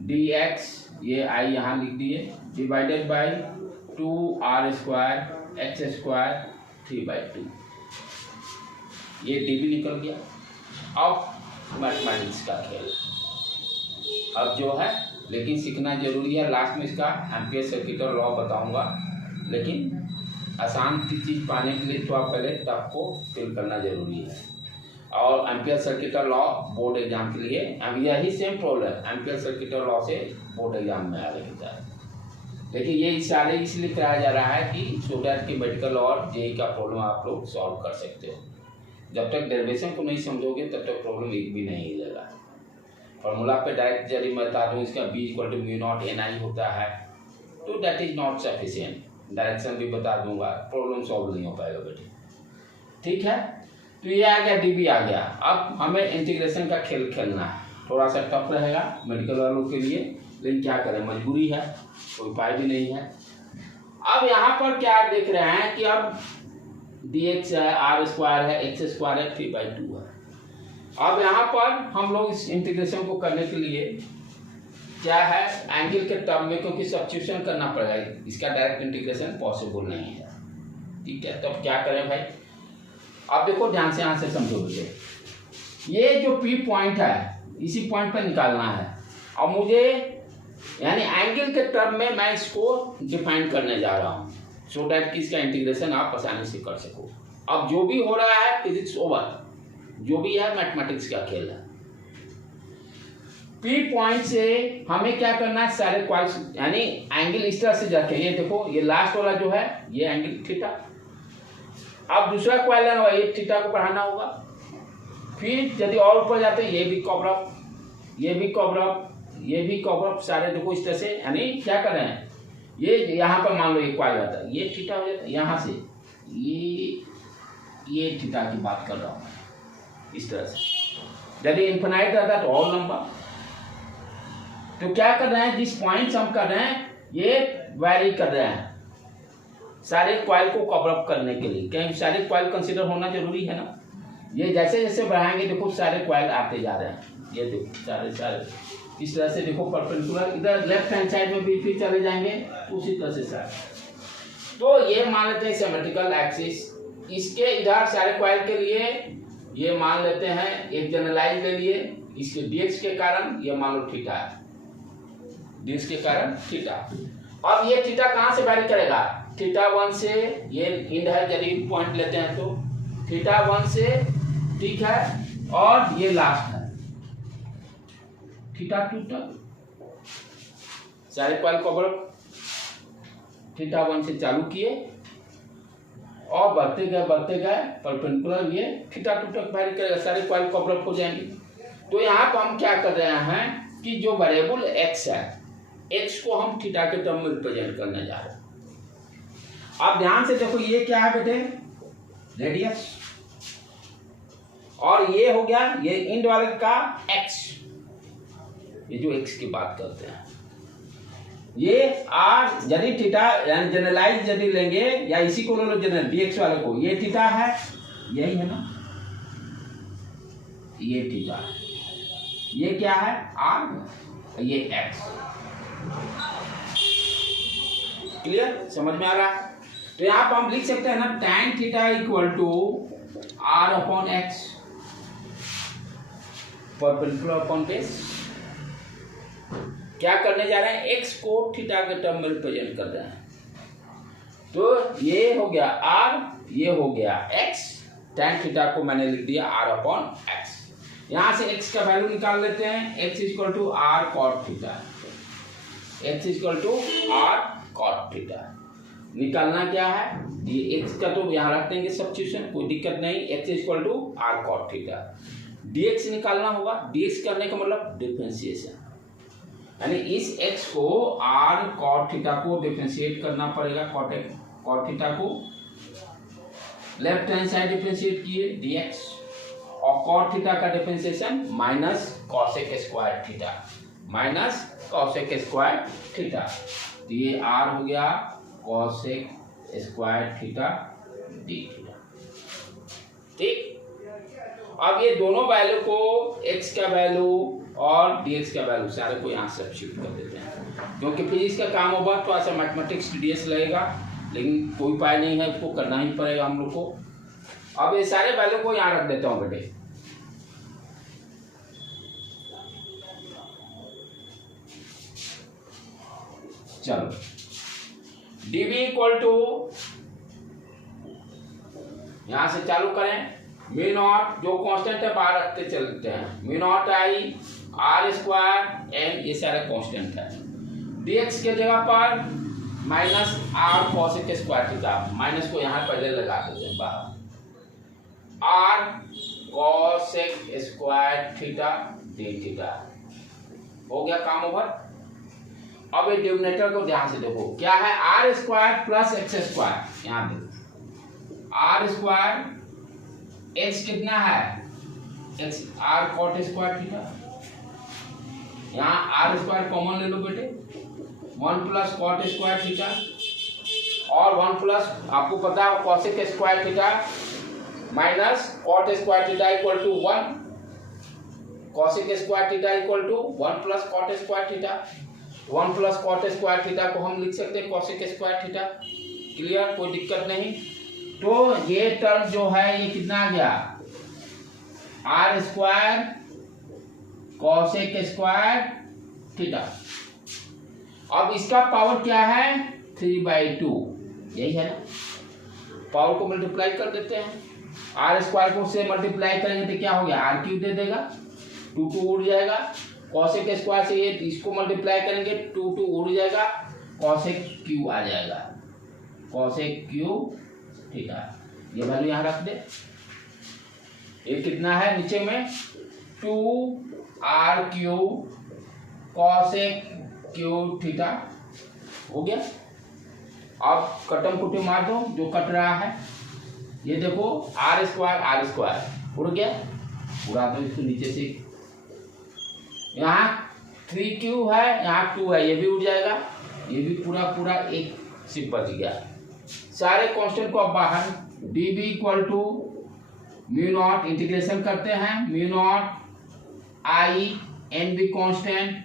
D x, ये आई यहाँ लिख दिए, डिवाइडेड बाई 2r स्क्वायर एक्स स्क्वायर 3/2। ये डीबी निकल गया। अब मैथमेटिक्स का खेल अब जो है, लेकिन सीखना जरूरी है। लास्ट में इसका एम्पियर सर्किट और लॉ बताऊंगा, लेकिन आसान चीज़ पाने के लिए तो आप पहले टफ को फिल करना जरूरी है। और एम्पियर सर्किट और लॉ बोर्ड एग्जाम के लिए अब यही सेम प्रॉब्लम एम्पियर सर्किट और लॉ से बोर्ड एग्जाम में आ रही है, लेकिन ये सारे इसलिए कराया जा रहा है कि सो दैट कि मेडिकल और जेई का प्रॉब्लम आप लोग सॉल्व कर सकते हो। जब तक डेरिवेशन को नहीं समझोगे तब तक प्रॉब्लम एक भी नहीं हिलेगा। फॉर्मूला पे डायरेक्ट यदि मैं बता दूँ इसका b equal to mu not N I होता है, तो that is not sufficient. Direction भी बता दूंगा, प्रॉब्लम सॉल्व नहीं हो पाएगा बेटे, ठीक है। तो ये आ गया, डीबी आ गया। अब हमें इंटीग्रेशन का खेल खेलना है, थोड़ा सा टफ रहेगा मेडिकल वालों के लिए, लेकिन क्या करें, मजबूरी है, कोई उपाय भी नहीं है। अब यहाँ पर क्या देख रहे हैं कि अब dx है, आर स्क्वायर है, एक्स स्क्वायर है, 3/2 है। अब यहाँ पर हम लोग इस इंटीग्रेशन को करने के लिए क्या है, एंगल के टर्म में, क्योंकि सब्स्टिट्यूशन करना पड़ेगा, इसका डायरेक्ट इंटीग्रेशन पॉसिबल नहीं है, ठीक है। तो अब क्या करें भाई, अब देखो ध्यान से, यहाँ से समझोगे, ये जो पी पॉइंट है इसी पॉइंट पर निकालना है, और मुझे यानी एंगल के टर्म में मैं इसको डिफाइन करने जा रहा हूँ, सो डैट कि इसका इंटीग्रेशन आप आसानी से कर सको। अब जो भी हो रहा है फिजिक्स ओवर, जो भी है मैथमेटिक्स का खेल है। पी पॉइंट से हमें क्या करना है, सारे क्वाइल्स यानी एंगल इस तरह से जाके, ये देखो ये लास्ट वाला जो है ये एंगल थीटा। अब दूसरा क्वाइल लेना होगा, ये थीटा को बढ़ाना होगा। फिर यदि और ऊपर जाते हैं ये भी कवर अप, ये भी कवर अप, ये भी कवर अप, सारे देखो इस तरह से, यानी क्या कर रहे हैं, ये यहाँ पर मान लो ये क्वाइल जाता है, ये थीटा हो जाता है, यहाँ से ये थीटा की बात कर रहा हूँ मैं, इस तरह से। यदि इन्फिनाइट रहता है तो और लंबा। तो क्या कर रहे हैं, जिस पॉइंट हम कर रहे हैं ये वैरी कर रहे हैं सारे क्वाइल को कवर अप करने के लिए, क्योंकि सारे क्वाइल कंसीडर होना जरूरी है ना। ये जैसे जैसे बढ़ाएंगे देखो सारे क्वाइल आते जा रहे हैं, ये देखो सारे इस तरह से देखो परपेंडिकुलर, इधर लेफ्ट हैंड साइड में भी फिर चले जाएंगे उसी तरह से सारे। तो ये मान लेते हैं सिमेट्रिकल एक्सिस, इसके इधर सारे क्वाइल के लिए ये मान लेते हैं एक जनरलाइज ले लिए, इसके डीएक्स के कारण ये मान लो थीटा है, डीएक्स के कारण थीटा। अब ये थीटा कहाँ से वैरी करेगा, थीटा 1 से, ये इंड है यदि पॉइंट लेते हैं तो थीटा 1 से, ठीक है, और ये लास्ट है थीटा 2 तक। सारे क्वाइल कवर थीटा 1 से चालू किए और बढ़ते गए परपेंडिकुलर, ये थीटा 2 तक वैरी करेगा, सारे क्वाइल कवर अप हो जाएंगे। तो यहाँ पर हम क्या कर रहे हैं कि जो वेरिएबल x है, x को हम थीटा के टर्म में रिप्रेजेंट करने जा रहे हैं। आप ध्यान से देखो ये क्या है बेटे, रेडियस, और ये हो गया ये इंड वाले का x, ये जो x की बात करते हैं, ये r यदि थीटा यानी जनरलाइज यदि लेंगे या इसी को ले लो जनरल dx वाले को, ये थीटा है, यही है ना, ये थीटा है, ये क्या है r, ये x। क्लियर, समझ में आ रहा है। तो यहाँ पर हम लिख सकते हैं ना tan theta equal to r upon x, perpendicular upon base. क्या करने जा रहे हैं, x को थीटा के टर्म में रिप्रेजेंट कर रहे हैं। तो ये हो गया r, ये हो गया x, tan थीटा को मैंने लिख दिया r अपॉन x। यहाँ से x का वैल्यू निकाल लेते हैं, x equal to r cot theta, x equal to r cot theta. निकालना क्या है, ये x का तो यहाँ रख देंगे सब्स्टिट्यूशन, कोई दिक्कत नहीं, x equal to r cot theta. dx निकालना होगा, dx करने का मतलब डिफरेंशिएशन, यानी इस x को r cot थीटा को डिफरेंशिएट करना पड़ेगा, cot थीटा को लेफ्ट हैंड साइड डिफरेंशिएट किए dx, और cot थीटा का differentiation minus cosec square theta, minus cosec square theta. तो ये r हो गया cosec square theta d theta, ठीक। अब ये दोनों वैल्यू को x का वैल्यू और dx का वैल्यू सारे को यहाँ सब्स्टिट्यूट कर देते हैं, क्योंकि फिजिक्स का काम होगा तो ऐसा मैथमेटिक्स टीडीएस लगेगा, लेकिन कोई उपाय नहीं है, इसको करना ही पड़ेगा हम लोग को। अब ये सारे वैल्यू को यहाँ रख देता हूँ बेटे, चलो dv इक्वल टू, यहां से चालू करें, म्यू नॉट जो कांस्टेंट है बाहर रखते चलते हैं, mu not I r square N, ये सारा कांस्टेंट है। dx के जगह पर minus r cosec square theta, minus को यहाँ पहले लगा देते हैं बाहर, r cosec square theta d theta, हो गया काम ओवर। अब ये डिनोमिनेटर को ध्यान से देखो, क्या है r square plus x square, यहाँ देखो r स्क्वायर, x कितना है x, r cot square theta, यहाँ r स्क्वायर कॉमन ले लो बेटे, 1 प्लस cot स्क्वायर थीटा, और 1 प्लस आपको पता है cosec square theta minus cot square theta equal to 1, cosec square theta equal to 1 plus cot square theta, 1 plus cot square theta को हम लिख सकते हैं cosec स्क्वायर थीटा। क्लियर, कोई दिक्कत नहीं। तो ये टर्म जो है ये कितना आ गया, r square cosec square theta. अब इसका पावर क्या है 3/2, यही है ना, पावर को मल्टीप्लाई कर देते हैं, आर स्क्वायर को उससे मल्टीप्लाई करेंगे तो क्या हो गया, आर क्यूब दे देगा, 2 2 उड़ जाएगा। कॉसेक स्क्वायर से ये इसको मल्टीप्लाई करेंगे, 2 2 उड़ जाएगा, कॉसेक क्यू आ जाएगा, कॉसेक क्यू थीटा। ये वैल्यू यहाँ रख दे। ये कितना है नीचे में, 2r cube cosec Q theta हो गया। अब कटम कुटी मार दो जो कट रहा है। ये देखो आर स्क्वायर उड़ गया, उड़ा दो इसको नीचे से। यहाँ 3q है, यहाँ 2 है, ये भी उड़ जाएगा, ये भी पूरा पूरा एक सिर्फ बच गया। सारे कांस्टेंट को अब बाहर, d B equal to mu naught, integration करते हैं, mu not I N B constant,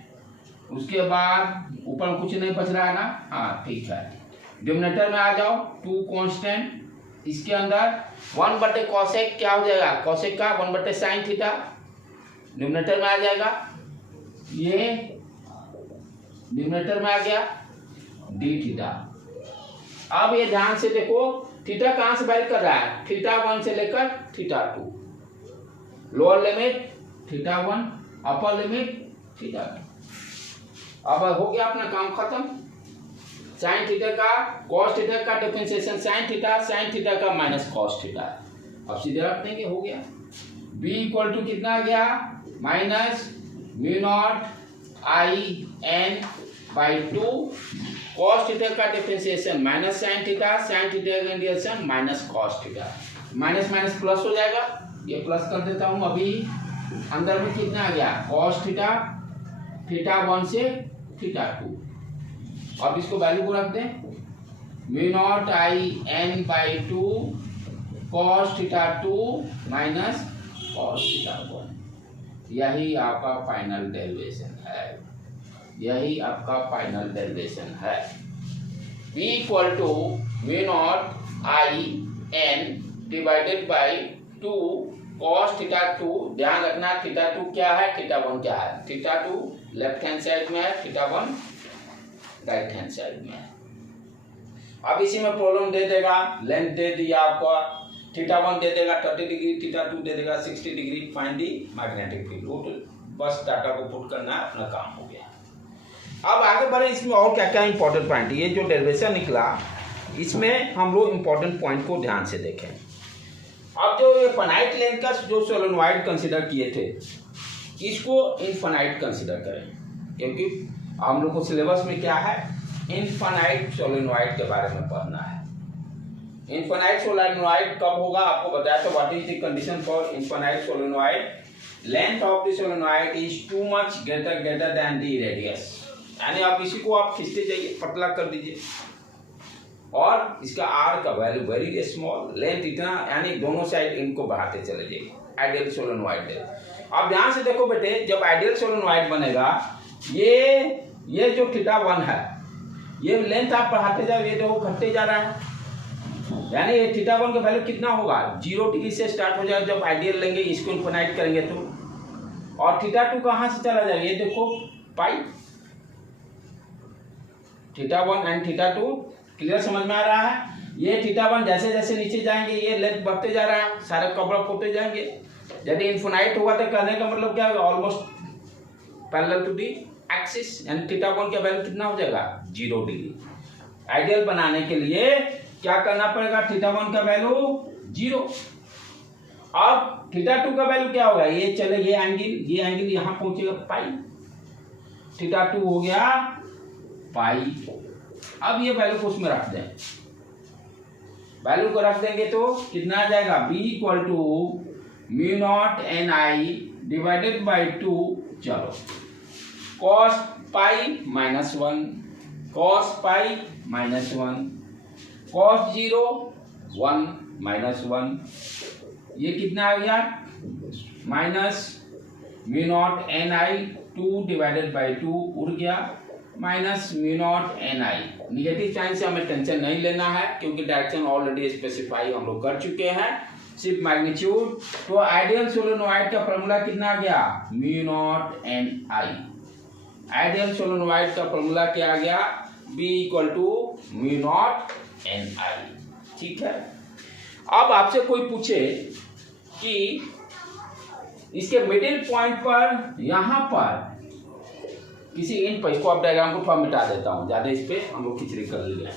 उसके बाद ऊपर कुछ नहीं बच रहा है ना, हाँ ठीक है। डिनोमिनेटर में आ जाओ, 2 कांस्टेंट, इसके अंदर 1/cos कॉसेक क्या हो जाएगा, कॉसेक का 1/sin साइन थीटा डिनोमिनेटर में आ जाएगा। ये डिनोमिनेटर में आ गया डी थीटा। अब ये ध्यान से देखो थीटा कहां से वैरी कर रहा है, θ1 से लेकर θ2, लोअर लिमिट θ1, अपर लिमिट θ2। अब हो गया अपना काम खत्म। साइन थीटा का कॉस थीटा का डिफरेंशिएशन साइन थीटा का माइनस कॉस थीटा। अब सीधे रख देंगे, हो गया। b इक्वल टू कितना आ गया, minus mu not I N by 2 cos theta का डिफरेंशिएशन माइनस साइन थीटा का differentiation minus cos theta. Minus minus plus हो जाएगा, ये प्लस कर देता हूँ। अभी अंदर में कितना आ गया, कॉस थीटा θ1 से θ2। अब इसको वैल्यू को रख दें, mu not I N by 2 cos θ2 minus cos θ1। यही आपका फाइनल डेरिवेशन है, यही आपका फाइनल डेरिवेशन है। b equal to mu not I N divided by 2 cos θ2। ध्यान रखना θ2 क्या है, θ1 क्या है। θ2 लेफ्ट हैंड साइड में है, θ1 राइट हैंड साइड में है। अब इसी में प्रॉब्लम दे देगा, लेंथ दे दिया आपको, θ1 दे देगा 30 डिग्री, θ2 दे देगा 60 degree, find the magnetic field. वो तो बस डाटा को पुट करना है, अपना काम हो गया। अब आगे बढ़े, इसमें और क्या क्या इंपॉर्टेंट पॉइंट, ये जो डेरिवेशन निकला इसमें हम लोग इंपॉर्टेंट पॉइंट को ध्यान से देखें। अब जो ये इनफाइनाइट लेंथ का जो सोलेनोइड कंसीडर किए थे, इसको इनफाइनाइट कंसीडर करें, क्योंकि हम लोग को सिलेबस में क्या है, इनफाइनाइट सोलेनोइड के बारे में पढ़ना है। इनफाइनाइट सोलेनोइड कब होगा आपको बताया था, what is the condition for infinite solenoid, length of the solenoid is too much greater then the radius. यानी आप इसी को आप खींचते जाइए, पतला कर दीजिए, और इसका आर का वैल्यू वेरी स्मॉल, लेंथ इतना, यानी दोनों साइड इनको बढ़ाते चले जाइए। आइडियल सोलेनोइड है। अब ध्यान से देखो बेटे, जब आइडियल सोलेनोइड बनेगा, ये जो θ1 है, ये लेंथ आप बढ़ाते जाओ, ये देखो घटते जा रहा है, यानी ये θ1 का वैल्यू कितना होगा, 0 डिग्री से स्टार्ट हो जाएगा जब आइडियल लेंगे, इसको इनफाइनाइट करेंगे तो। और θ2 कहाँ से चला जाएगा, ये देखो पाई, θ1 एंड θ2 क्लियर समझ में आ रहा है। ये θ1 जैसे जैसे नीचे जाएंगे ये लेंथ बढ़ते जा रहा है, सारे कपड़ा पोते जाएंगे। यदि इनफाइनाइट हुआ तो कहने का मतलब क्या होगा, almost parallel to the axis, यानी θ1 का वैल्यू कितना हो जाएगा, 0 डिग्री। आइडियल बनाने के लिए क्या करना पड़ेगा, θ1 का वैल्यू 0। अब θ2 का वैल्यू क्या होगा, ये चले ये एंगल यहां पहुंचेगा पाई, θ2 हो गया पाई। अब ये वैल्यू को उसमें रख दें, वैल्यू को रख देंगे तो कितना आ जाएगा, b equal to mu not N I divided by 2, चलो cos pi minus 1, cos pi minus 1, cos 0 1 minus 1, ये कितना आ गया, minus mu not N I 2 divided by 2 उड़ गया, minus mu not N I. Negative sign से हमें tension नहीं लेना है, क्योंकि डायरेक्शन ऑलरेडी स्पेसिफाई हम लोग कर चुके हैं, सिर्फ मैग्नीट्यूड। तो आइडियल सोलेनोइड का फॉर्मूला कितना आ गया, mu not N I. Ideal solenoid का फॉर्मूला क्या आ गया, b equal to mu not N I. ठीक है, अब आपसे कोई पूछे कि इसके मिडिल पॉइंट पर यहां पर किसी इन पर, इसको आप डायग्राम को थोड़ा मिटा देता हूं, ज्यादा इस पे हम लोग खिचड़ी कर लिए हैं।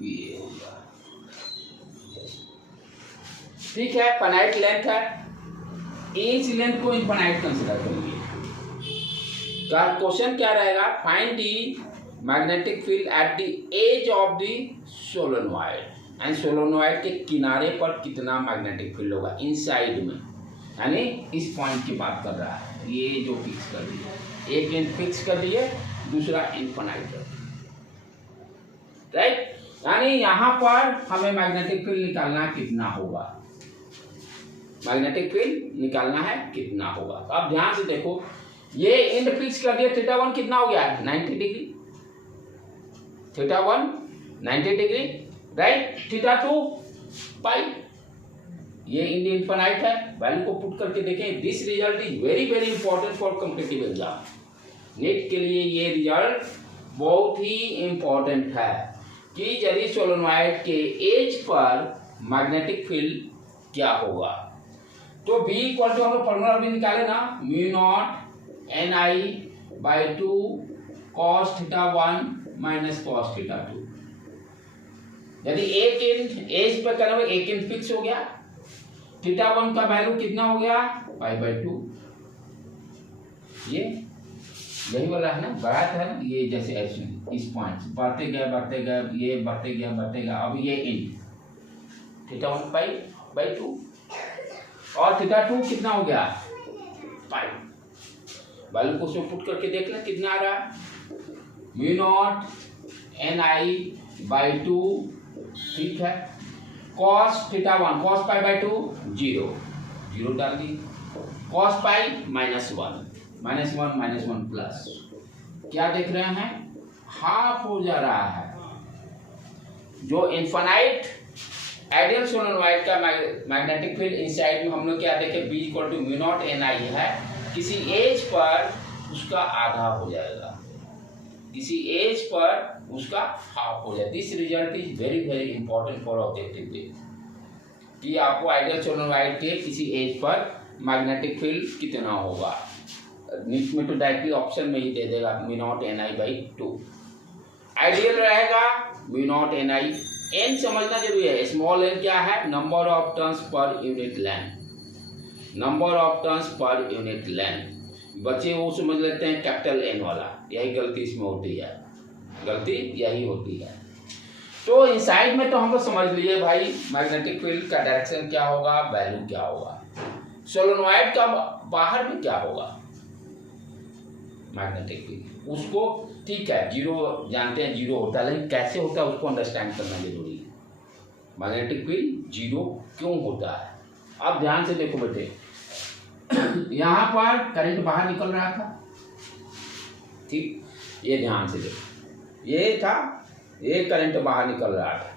ये ठीक है, फाइनाइट लेंथ है, इस लेंथ को इनफाइनाइट कंसीडर करेंगे। क्वेश्चन क्या रहेगा, find the magnetic field at the edge of the solenoid, and solenoid के किनारे पर कितना मैग्नेटिक फील्ड होगा इनसाइड में, यानी इस पॉइंट की बात कर रहा है। ये जो फिक्स कर दिए, एक एंड फिक्स कर दिए, दूसरा इनफाइनाइट कर दिए, राइट। यानी यहां पर हमें मैग्नेटिक फील्ड निकालना कितना होगा, मैग्नेटिक फील्ड निकालना है कितना होगा। तो आप ध्यान से देखो, ये एंड फिक्स कर दिया, θ1 कितना हो गया 90 डिग्री, θ1 90 डिग्री, राइट। θ2 पाई, ये इनफाइनाइट है। वैल्यू को पुट करके देखें, this result is very very important for competitive exam. NEET के लिए ये रिजल्ट बहुत ही इंपॉर्टेंट है कि यदि सोलेनॉइड के एज पर मैग्नेटिक फील्ड क्या होगा। तो B इक्वल टू हम लोग फॉर्मूला भी निकाले ना, mu nought Ni/2 cos θ1 minus cos θ2। यदि एक इन एज पर करना, एक इन फिक्स हो गया, θ1 का वैल्यू कितना हो गया π/2, ये यही वाला है ना, बढ़ा है ना, ये जैसे ऐसे इस पॉइंट बढ़ते गए, ये बढ़ते गया, अब ये इन θ1 π/2 और θ2 कितना हो गया पाई। वैल्यू को उसमें पुट करके देख लें कितना आ रहा है, म्यू नॉट Ni/2, ठीक है, cos θ1 cos π/2 0 डाल दी, cos π -1 प्लस, क्या देख रहे हैं, हाफ हो जा रहा है। जो इनफाइनाइट आइडियल सोलेनॉइड का मैग्नेटिक फील्ड इनसाइड में हम लोग क्या देखे, B equal to mu naught Ni है, किसी एज पर उसका आधा हो जाएगा, किसी एज पर उसका हाफ हो जाए। This result is very very important for objective कि आपको आइडियल सोलेनॉइड के किसी एज पर मैग्नेटिक फील्ड कितना होगा। नीट में तो डायरेक्टली ऑप्शन में ही दे देगा म्यू नॉट Ni/2। आइडियल रहेगा म्यू नॉट Ni। एन समझना जरूरी है, स्मॉल एन क्या है, number of turns per unit length, number of turns per unit length. बच्चे वो समझ लेते हैं कैपिटल एन वाला, यही गलती इसमें होती है, गलती यही होती है। तो इनसाइड में तो हम लोग समझ लिए भाई मैग्नेटिक फील्ड का डायरेक्शन क्या होगा, वैल्यू क्या होगा। सोलेनॉइड का बाहर में क्या होगा मैग्नेटिक फील्ड, उसको ठीक है जीरो जानते हैं, जीरो होता है, लेकिन कैसे होता है उसको अंडरस्टैंड करना जरूरी है। मैग्नेटिक फील्ड जीरो क्यों होता है, अब ध्यान से देखो बेटे, यहां पर करंट बाहर निकल रहा था, ठीक, ये ध्यान से देखो, ये था, ये करंट बाहर निकल रहा था।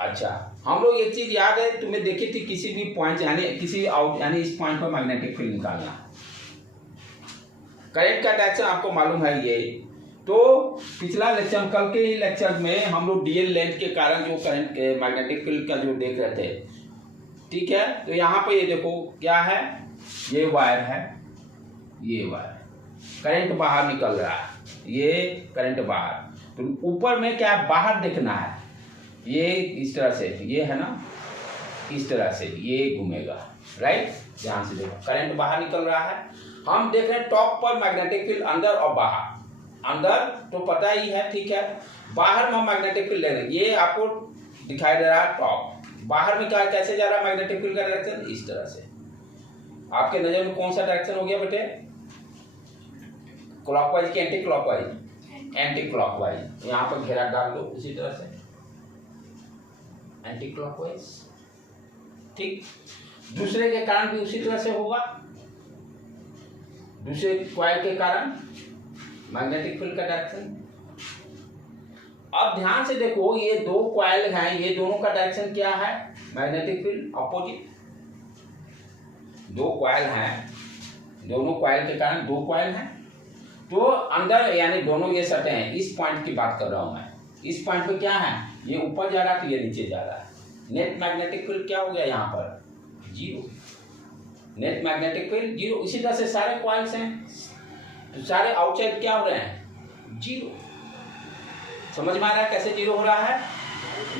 अच्छा, हम लोग एक चीज याद है तुम्हें देखी थी, किसी भी पॉइंट यानी इस पॉइंट पर मैग्नेटिक फील्ड निकालना, करंट का डायरेक्शन आपको मालूम है ये। तो पिछला लेक्चर, कल के ही लेक्चर में हम लोग डीएल लेंथ के कारण जो करंट के मैग्नेटिक फील्ड का जो देख रहे थे, ठीक है। तो यहाँ पे ये देखो क्या है, ये वायर है, ये वायर, करंट बाहर निकल रहा है, ये करंट बाहर, तो ऊपर में क्या बाहर देखना है, ये इस तरह से, ये है ना, इस तरह से ये घूमेगा, राइट। ध्यान से देखो, करंट बाहर निकल रहा है, हम देख रहे हैं टॉप पर मैग्नेटिक फील्ड अंदर और बाहर, अंदर तो पता ही है, ठीक है, बाहर में मैग्नेटिक फील्ड ले रहे हैं, ये आपको दिखाई दे रहा है टॉप, बाहर में क्या कैसे जा रहा है मैग्नेटिक फील्ड का डायरेक्शन, इस तरह से। आपके नजर में कौन सा डायरेक्शन हो गया बेटे, क्लॉकवाइज की एंटी क्लॉकवाइज, एंटी क्लॉकवाइज, यहाँ पर घेरा डाल दो इसी तरह से, एंटी क्लॉकवाइज, ठीक। दूसरे के कारण भी उसी तरह से होगा, दूसरे कॉइल के कारण मैग्नेटिक फील्ड का डायरेक्शन। अब ध्यान से देखो, ये दो कॉइल हैं, ये दोनों का डायरेक्शन क्या है, मैग्नेटिक फील्ड अपोजिट। दो कॉइल हैं, दोनों कॉइल के कारण, दो कॉइल हैं, तो अंदर यानी दोनों ये सटे हैं, इस पॉइंट की बात कर रहा हूं मैं। इस पॉइंट पे क्या है, ये ऊपर जा रहा है तो ये नीचे जा रहा है। नेट मैग्नेटिक फील्ड क्या हो गया यहाँ पर, zero. Net magnetic field zero. इसी तरह से सारे कॉइल्स हैं तो सारे आउटसाइड क्या हो रहे हैं, जीरो। समझ में आ रहा है कैसे जीरो हो रहा है।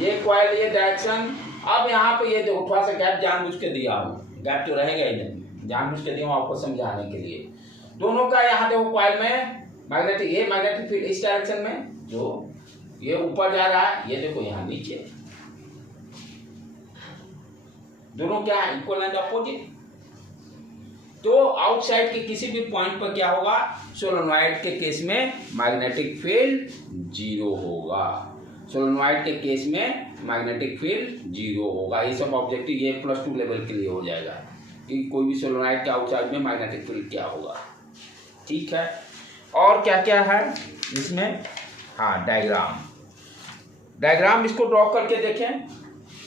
ये कॉइल, ये डायरेक्शन। अब यहाँ पे ये देखो थोड़ा सा गैप जानबूझ के दिया हूँ, गैप तो रहेगा ही नहीं, जानबूझ के दिया हूँ आपको समझाने के लिए। दोनों का यहाँ देखो कॉइल में मैग्नेटिक, ये मैग्नेटिक फील्ड इस डायरेक्शन में, जो ये ऊपर जा रहा है, ये देखो यहाँ नीचे। दोनों क्या है, इक्वल एंड अपोजिट। तो आउटसाइड के किसी भी पॉइंट पर क्या होगा, सोलेनॉइड के केस में मैग्नेटिक फील्ड जीरो होगा। सोलेनॉइड के केस में मैग्नेटिक फील्ड जीरो होगा। ये सब ऑब्जेक्टिव ये +2 लेवल के लिए हो जाएगा कि कोई भी सोलेनॉइड के आउटसाइड में मैग्नेटिक फील्ड क्या होगा। ठीक है, और क्या क्या है इसमें, हाँ डायग्राम। डायग्राम इसको ड्रॉ करके देखें।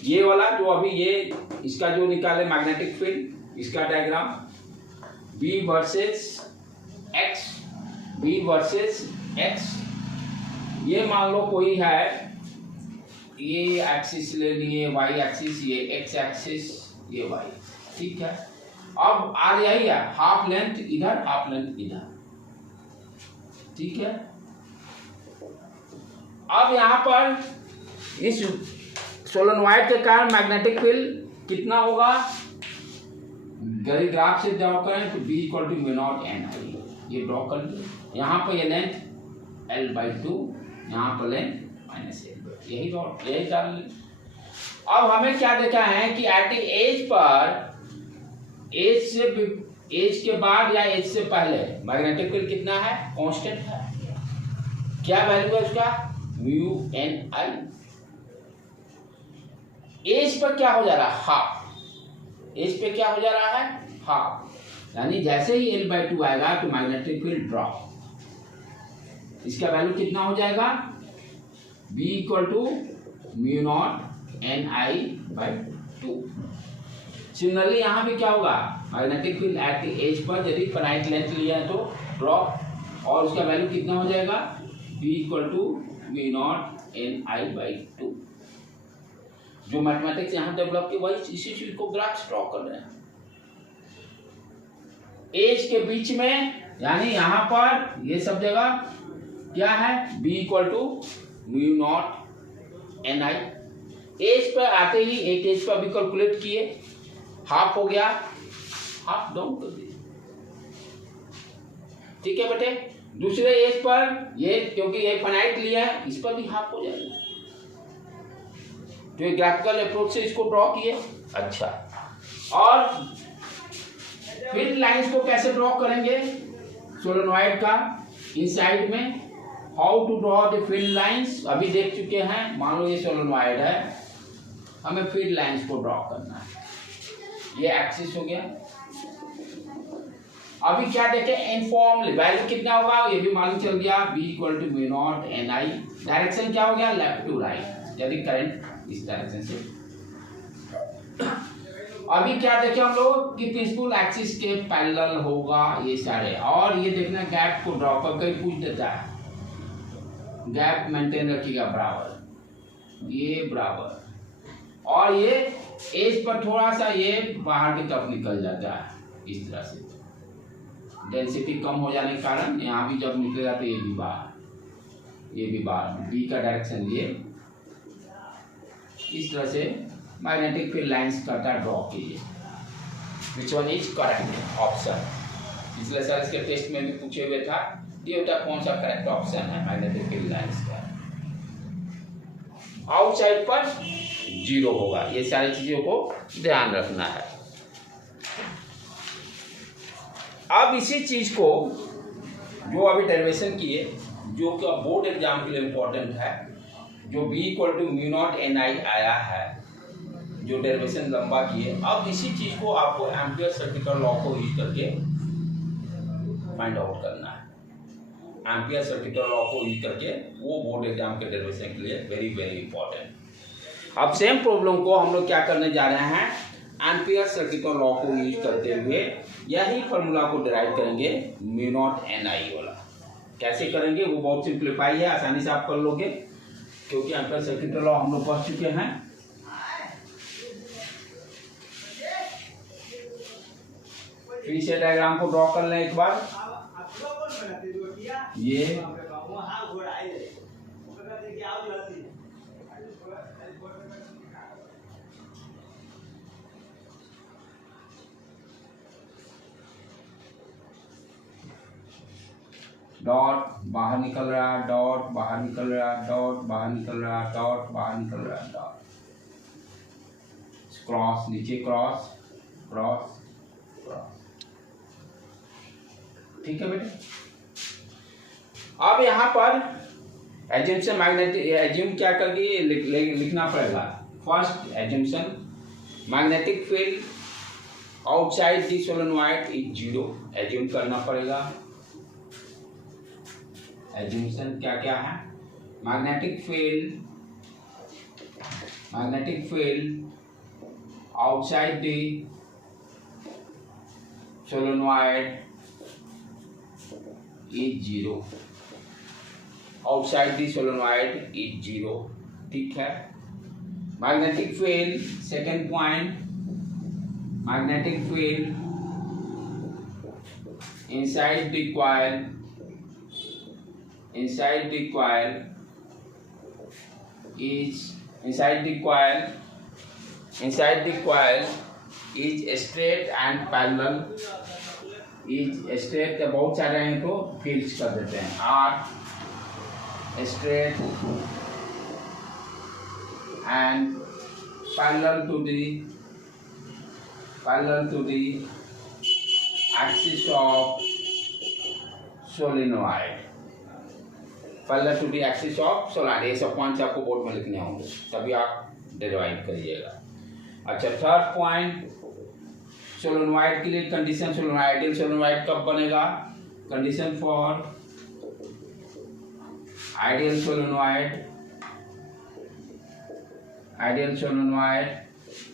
ये वाला जो अभी ये इसका जो निकाले मैग्नेटिक फील्ड, इसका diagram B versus X, B versus X। ये मान लो कोई है, ये एक्सिस ले लिए, Y एक्सिस, ये X एक्सिस, ये Y। ठीक है, अब आर यही है, हाफ लेंथ इधर, हाफ लेंथ इधर। ठीक है, अब यहां पर इस सोलेनॉइड के कारण मैग्नेटिक फील्ड कितना होगा, ग्राफ से ड्रॉ करें तो B = μ0 ये ड्रॉ कर लो। यहाँ पर ये लेंथ L/2, यहाँ पर लेंथ -L/2, यही डाल ली। अब हमें क्या देखा है कि एट एज पर, एज के बाद या एज से पहले मैग्नेटिक फील्ड कितना है, कांस्टेंट है। क्या वैल्यू है उसका, μNI। एज पर क्या हो जा रहा है, हाफ। एज पे क्या हो जा रहा है, हाफ। यानी जैसे ही L/2 आएगा तो मैग्नेटिक फील्ड ड्रॉप। इसका वैल्यू कितना हो जाएगा, B = μ0NI/2। सिमिलरली यहाँ भी क्या होगा, magnetic field eight as per यदि फाइनाइट लेंथ लिया है तो ड्रॉप, और उसका वैल्यू कितना हो जाएगा, B = μ0NI/2। जो मैथमेटिक्स यहाँ डेवलप की वही इसी चीज को ग्राफ ड्रॉ कर रहे हैं। एज के बीच में यानी यहाँ पर ये सब जगह क्या है, B = μ0NI। एज पर आते ही एक एज पर भी कैलकुलेट किए, हाफ हो गया, हाफ डाउन कर दिए। ठीक है बेटे, दूसरे एज पर ये क्योंकि ये फाइनाइट लिया है, इस पर भी हाफ हो जाएगा। तो ये ग्राफिकल अप्रोच से इसको ड्रॉ किए। अच्छा, और फील्ड लाइंस को कैसे ड्रॉ करेंगे सोलेनॉइड का इनसाइड में, how to draw the field lines अभी देख चुके हैं। मान लो ये सोलेनॉइड है, हमें फील्ड लाइंस को ड्रॉ करना है। ये एक्सिस हो गया। अभी क्या देखें, इनफॉर्मली वैल्यू कितना होगा ये भी मालूम चल गया, B = μ0NI। डायरेक्शन क्या हो गया, लेफ्ट टू राइट, यदि करंट इस डायरेक्शन से। अभी क्या देखें हम लोग कि प्रिंसिपल एक्सिस के पैरेलल होगा ये सारे। और ये देखना गैप को ड्रॉ करके पूछ देता है, गैप मेंटेन रखिएगा बराबर, ये बराबर। और ये एज पर थोड़ा सा ये बाहर की तरफ निकल जाता है इस तरह से, डेंसिटी कम हो जाने के कारण यहाँ भी जब निकलेगा तो ये भी बाहर, ये भी बाहर। B का डायरेक्शन ये इस तरह से मैग्नेटिक फील्ड लाइंस करता ड्रॉ कीजिए। Which one is correct option, पिछले साल इसके टेस्ट में भी पूछे हुए था, ये होता कौन सा करेक्ट ऑप्शन है मैग्नेटिक फील्ड लाइंस का। आउटसाइड पर जीरो होगा, ये सारी चीजों को ध्यान रखना है। अब इसी चीज को जो अभी डेरिवेशन किए, जो कि बोर्ड एग्जाम के लिए इम्पोर्टेंट है, जो B = μ0NI आया है, जो डेरिवेशन लंबा किए, अब इसी चीज को आपको एम्पियर सर्किट लॉ को यूज करके फाइंड आउट करना है। एम्पियर सर्किट लॉ को यूज करके वो बोर्ड एग्जाम के डेरिवेशन के लिए वेरी वेरी इंपॉर्टेंट। अब सेम प्रॉब्लम को हम लोग क्या करने जा रहे हैं, एम्पियर सर्किट लॉ को यूज करते हुए यही फॉर्मूला को डिराइव करेंगे, μ0NI वाला। कैसे करेंगे वो बहुत सिंप्लीफाई है, आसानी से आप कर लोगे क्योंकि एम्पीयर सर्किट लॉ हम लोग पढ़ चुके हैं। फिर से डायग्राम को ड्रॉ कर लें एक बार। ये डॉट बाहर निकल रहा, डॉट बाहर निकल रहा, डॉट बाहर निकल रहा, डॉट बाहर निकल रहा, डॉट क्रॉस, नीचे क्रॉस क्रॉस क्रॉस। ठीक है बेटे। अब यहाँ पर एजम्पशन मैग्नेटिक एज्यूम क्या करके लिखना पड़ेगा। First assumption magnetic field outside the solenoid is zero, assume करना पड़ेगा। एज्यूम्पशन क्या क्या है, magnetic field outside the solenoid is zero, outside the solenoid is zero. ठीक है। Magnetic field, second point, magnetic field inside the coil is straight and parallel, is straight। बहुत सारे हैं तो फिल्स कर देते हैं, are straight and parallel to the axis of solenoid, parallel to the axis of solenoid। ये सब पॉइंट्स आपको बोर्ड में लिखने होंगे तभी आप डिराइव करिएगा। अच्छा, थर्ड पॉइंट, सोलेनोइड के लिए कंडीशन, सोलेनोइड आइडियल सोलेनोइड कब बनेगा। Condition for ideal solenoid,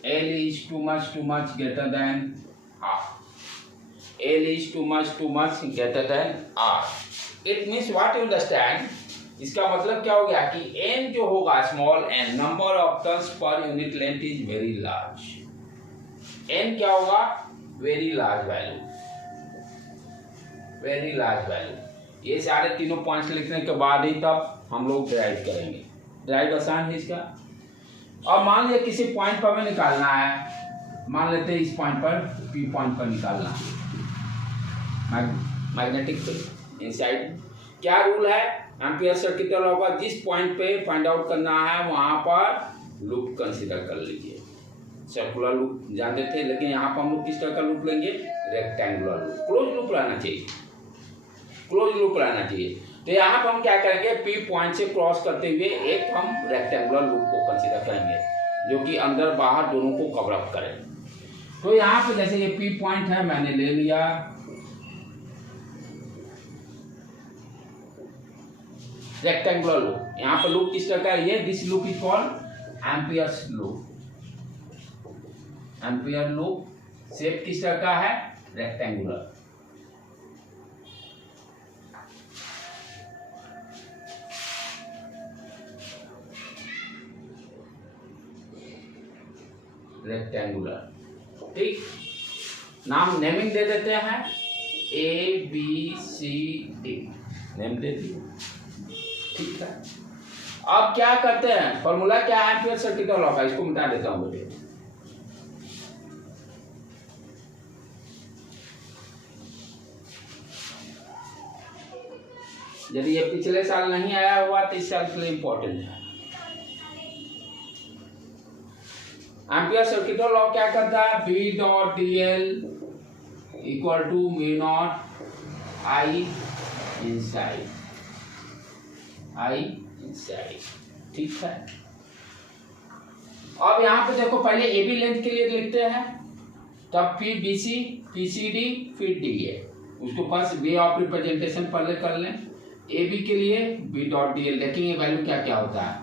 L is too much greater than R, L is too much greater than R। It means what you understand, इसका मतलब क्या हो गया कि n जो होगा small n, number of turns per unit length is very large. n क्या होगा, वेरी लार्ज वैल्यू। ये सारे तीनों पॉइंट्स लिखने के बाद ही तब हम लोग ड्राइव करेंगे। ड्राइव आसान है इसका। अब मान लिया किसी पॉइंट पर हमें निकालना है, मान लेते हैं इस पॉइंट पर, P पॉइंट पर निकालना है मैग्नेटिक फील्ड इनसाइड। क्या रूल है, एम्पीयर सर्किट लॉ का, जिस पॉइंट पे फाइंड आउट करना है वहां पर लूप कंसीडर कर लीजिए। सर्कुलर लूप जानते थे, लेकिन यहाँ पर हम लोग किस तरह का लूप लेंगे, रेक्टेंगुलर लूप, क्लोज लूप रहना चाहिए। तो यहाँ पर हम क्या करेंगे, P पॉइंट से क्रॉस करते हुए एक हम रेक्टेंगुलर लूप को कंसीडर करेंगे जो कि अंदर बाहर दोनों को कवर अप करे। तो यहाँ पे जैसे ये P पॉइंट है, मैंने ले लिया, रेक्टेंगुलर लूप। यहाँ पर लूप किस तरह का है, ये this loop is called amperes loop. Shape किस तरह का है, रेक्टेंगुलर। ठीक, नाम नेमिंग दे देते हैं, ABCD नेम दे दिए। ठीक है। अब क्या करते हैं, फॉर्मूला क्या है एम्पीयर सर्किट लॉ का, इसको मिटा देता हूं बेटे। यदि ये पिछले साल नहीं आया हुआ तो इस साल के लिए इंपॉर्टेंट है। एम्पीयर सर्किट लॉ क्या करता है, B.dl equal to mu naught I inside. ठीक है। अब यहाँ पे देखो, पहले AB लेंथ के लिए लिखते हैं, तब फिर BC, PCD, फिर DA। उसको फर्स्ट वे ऑफ रिप्रेजेंटेशन पहले कर लें। AB के लिए B.dl, देखेंगे वैल्यू क्या क्या होता है।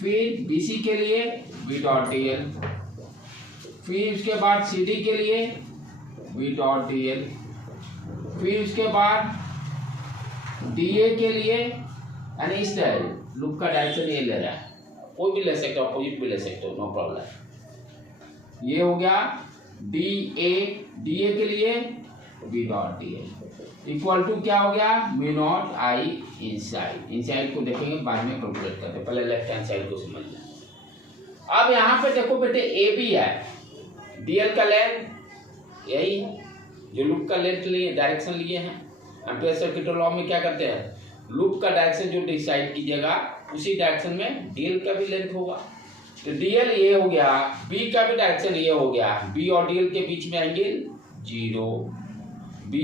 फिर BC के लिए B.dl, फिर उसके बाद CD के लिए B.dl, फिर उसके बाद DA के लिए यानी इस लूप का डायरेक्शन ये ले रहा है, कोई भी ले सकते हो, अपोजिट भी ले सकते हो, नो प्रॉब्लम। ये हो गया DA के लिए B dot DL equal to क्या हो गया, म्यू नॉट I इनसाइड को देखेंगे बाद में कैलकुलेट करते हैं, पहले लेफ्ट हैंड साइड को समझ लें। अब यहाँ पे देखो बेटे AB है, DL का लेंथ यही है, जो लूप का लेंथ लिए डायरेक्शन लिए हैं। एम्पियर सर्किट लॉ में क्या करते हैं, लूप का डायरेक्शन जो डिसाइड कीजिएगा उसी डायरेक्शन में DL का भी लेंथ होगा। तो DL ये हो गया, B का भी डायरेक्शन ये हो गया, B और DL के बीच में एंगल 0, B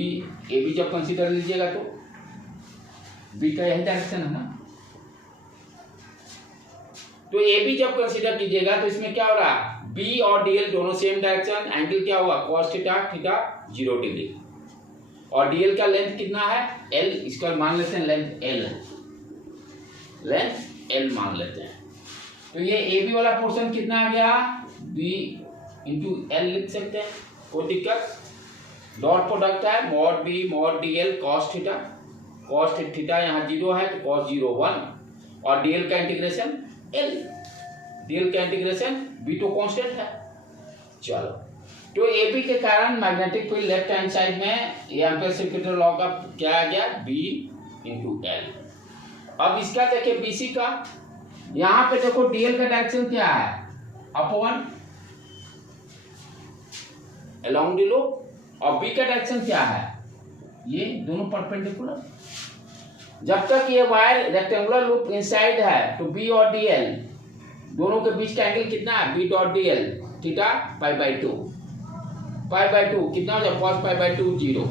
AB जब कंसीडर लीजिएगा तो B का यही डायरेक्शन है ना, तो AB जब कंसीडर कीजिएगा तो इसमें क्या हो रहा है, B और DL दोनों सेम डायरेक्शन, एंगल क्या हुआ cos थीटा 0 डिग्री, और DL का लेंथ कितना है L, इसका मान लेते हैं लेंथ L है, लेंथ L मान लेते हैं। तो ये AB वाला पोर्शन कितना आ गया, B इंटू L लिख सकते हैं, कोई दिक्कत। डॉट प्रोडक्ट है mod B mod DL cos theta यहाँ 0 है तो cos 0 1, और DL का इंटीग्रेशन L, DL का इंटीग्रेशन B तो कांस्टेंट है। चलो, तो AB के कारण magnetic field left hand side में ये एम्पियर सर्किट लॉ का क्या आ गया, B इंटू L। अब इसका देखिए BC का, यहाँ पे देखो DL का डायरेक्शन क्या है, अपॉन अलोंग द लूप, और B का डायरेक्शन क्या है, ये दोनों परपेंडिकुलर। जब तक ये वायर रेक्टेंगुलर लूप इनसाइड है तो B और DL दोनों के बीच का एंगल कितना है, B डॉट DL थीटा π/2 कितना हो जाए cos π/2 0।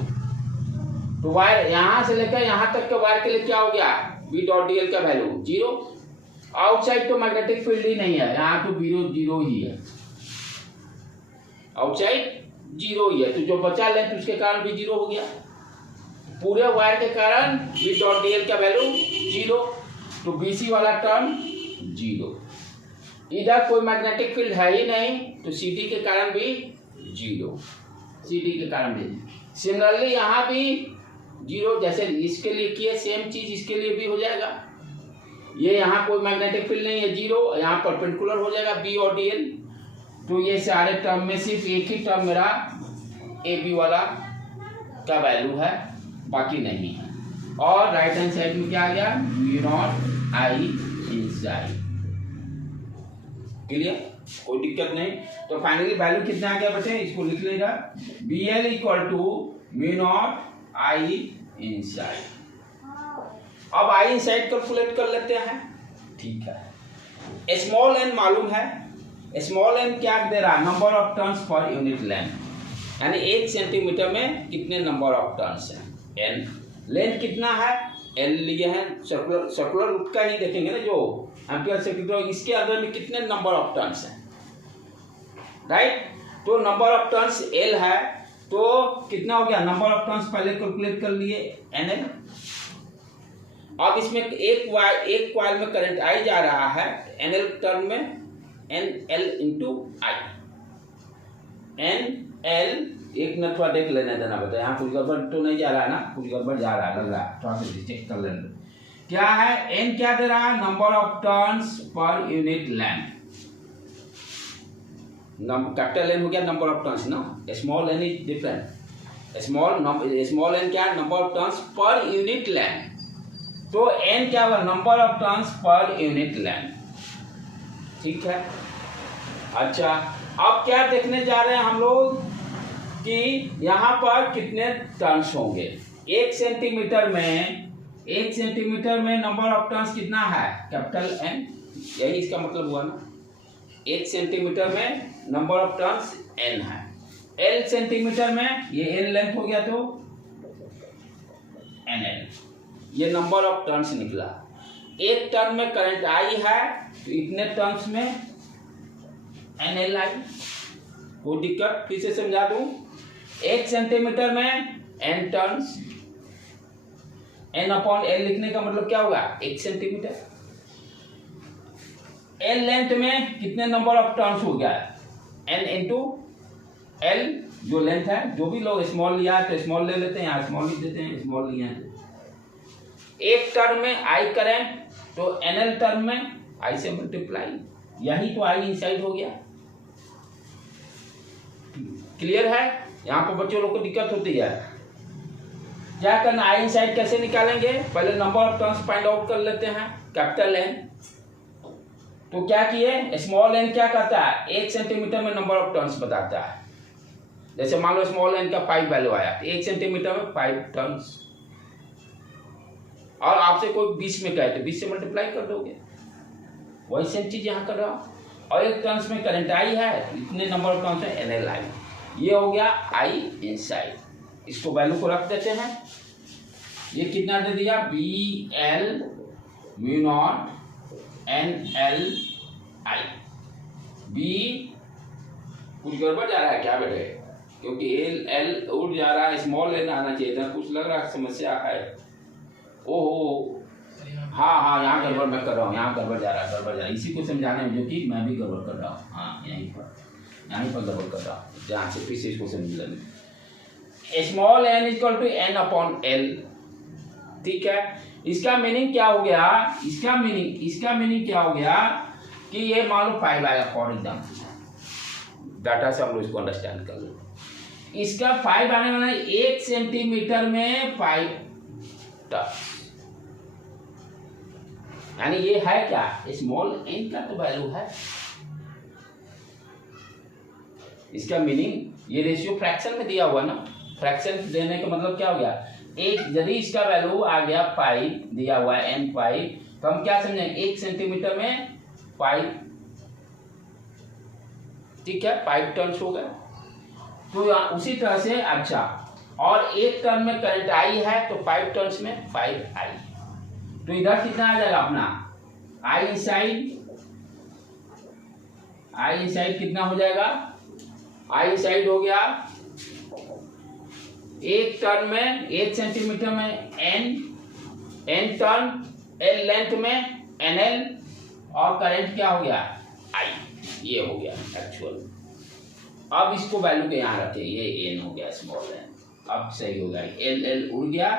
तो वायर यहां से लेकर यहां तक के वायर के लिए क्या हो गया, B डॉट DL का वैल्यू 0। आउटसाइड तो मैग्नेटिक फील्ड ही नहीं है, यहाँ तो 0 ही है, आउटसाइड 0 ही है, तो जो बचा लेंथ उसके कारण भी 0 हो गया, पूरे वायर के कारण B डॉट DL का वैल्यू 0, तो BC वाला टर्म 0। इधर कोई मैग्नेटिक फील्ड है ही नहीं तो CD के कारण भी 0, CD के कारण भी। सिमिलरली यहाँ भी 0, जैसे इसके लिए किए सेम चीज इसके लिए भी हो जाएगा। ये यहाँ कोई मैग्नेटिक फील्ड नहीं है 0, यहाँ परपेंडिकुलर हो जाएगा B और DL, तो ये सारे टर्म में सिर्फ एक ही टर्म मेरा AB वाला का वैल्यू है, बाकी नहीं है। और राइट हैंड साइड में क्या आ गया, mu naught I inside. Clear, कोई दिक्कत नहीं। तो फाइनली वैल्यू कितना आ गया बच्चे, इसको लिख लेगा, BL equal to mu naught I inside. अब I इनसाइड कैलकुलेट कर लेते हैं, ठीक है। स्मॉल n मालूम है, स्मॉल n क्या दे रहा है, number of turns per unit length, यानी 1 सेंटीमीटर में कितने नंबर ऑफ टर्न्स हैं, n। लेंथ कितना है, L लिए हैं, सर्कुलर लूप का ही देखेंगे ना, जो एम्पियर सर्किट इसके अंदर में कितने नंबर ऑफ टर्न्स हैं, राइट। तो नंबर ऑफ टर्न्स L है, तो कितना हो गया, नंबर ऑफ टर्न्स पहले कैलकुलेट कर लिए NL। अब इसमें एक कॉइल में करंट I जा रहा है, NL टर्म में NL इंटू I, NL। एक मिनट थोड़ा देख लेने देना बता, यहाँ कुछ गड़बड़ तो नहीं जा रहा है ना, कुछ गड़बड़ जा रहा है लग रहा है, थोड़ा सा चेक कर लेना। क्या है, N क्या दे रहा है, number of turns per unit length. Capital N हो गया नंबर ऑफ टर्न्स ना, small n is different. Small n क्या है, number of turns per unit length, तो n क्या हुआ, number of turns per unit length, ठीक है। अच्छा, अब क्या देखने जा रहे हैं हम लोग कि यहाँ पर कितने टर्न्स होंगे। 1 सेंटीमीटर में नंबर ऑफ टर्न्स कितना है, कैपिटल N, यही इसका मतलब हुआ ना। 1 सेंटीमीटर में नंबर ऑफ टर्न्स N है, L सेंटीमीटर में ये N लेंथ हो गया तो NL, ये नंबर ऑफ टर्न्स निकला। एक टर्न में करंट I है तो इतने टर्न्स में NL आई, कोई दिक्कत, फिर से समझा दूं। 1 सेंटीमीटर में N turns, N upon L लिखने का मतलब क्या होगा, 1 सेंटीमीटर। L लेंथ में कितने नंबर ऑफ टर्न्स हो गया, N इंटू L जो लेंथ है, जो भी लोग स्मॉल लिया है तो स्मॉल ले लेते हैं, यहाँ स्मॉल लिख देते हैं, स्मॉल लिया है एक टर्म में आई करंट तो एनएल टर्म में आई से मल्टीप्लाई, यही तो आई इनसाइड हो गया। क्लियर है? यहाँ पर बच्चों लोग को दिक्कत होती है। क्या करना, आई इनसाइड कैसे निकालेंगे? पहले number of turns find out कर लेते हैं, कैपिटल एन। तो क्या किए, स्मॉल एन क्या कहता है, 1 सेंटीमीटर में नंबर ऑफ टर्न्स बताता है। जैसे मान लो स्मॉल एन का 5 वैल्यू आया, 1 सेंटीमीटर में 5 टर्न्स, और आपसे कोई 20 में कहे तो 20 से मल्टीप्लाई कर दोगे। वही सेम चीज यहाँ कर रहा हूँ। और एक टर्न्स में करंट आई है, इतने नंबर ऑफ टर्न्स में एनएल आई, ये हो गया आई इनसाइड। इसको वैल्यू को रख देते हैं। ये कितना दे दिया, B L mu not N L I. B कुछ गड़बड़ जा रहा है क्या बेटे? क्योंकि एल एल उड़ जा रहा है, स्मॉल एन आना चाहिए था, कुछ लग रहा है समस्या है। ओहो हाँ, यहाँ गड़बड़ मैं कर रहा हूँ, यहाँ गड़बड़ जा रहा है, इसी को समझाने में जो कि मैं भी गड़बड़ कर रहा हूँ। हाँ, यहीं पर गड़बड़ कर रहा हूँ, ध्यान से फिर से इसको समझ लेंगे। Small N equal to N upon L, ठीक है। इसका मीनिंग क्या हो गया, इसका मीनिंग क्या हो गया कि ये मान लो 5 आया फॉर एग्जाम्पल, डाटा से हम लोग इसको अंडरस्टैंड कर लो। इसका 5 आने वाला 1 सेंटीमीटर में 5 टर्न्स, यानी ये है क्या, स्मॉल एन का तो वैल्यू है। इसका मीनिंग ये रेशियो फ्रैक्शन में दिया हुआ ना, फ्रैक्शन देने का मतलब क्या हो गया, एक यदि इसका वैल्यू आ गया 5 दिया हुआ है n 5, तो हम क्या समझेंगे 1 सेंटीमीटर में 5, ठीक है, 5 टर्न्स हो गए। तो उसी तरह से अच्छा, और एक टर्न में करंट आई है तो 5 टर्न्स में 5 आई, तो इधर कितना आ जाएगा अपना आई इनसाइड कितना हो जाएगा, आई इनसाइड हो गया एक टर्न में 1 सेंटीमीटर में एन टर्न, एल लेंथ में एनएल, और करंट क्या हो गया आई, ये हो गया एक्चुअल। अब इसको वैल्यू के यहाँ रखे, ये एन हो गया स्मॉल एन, अब सही हो गया, एल उड़ गया,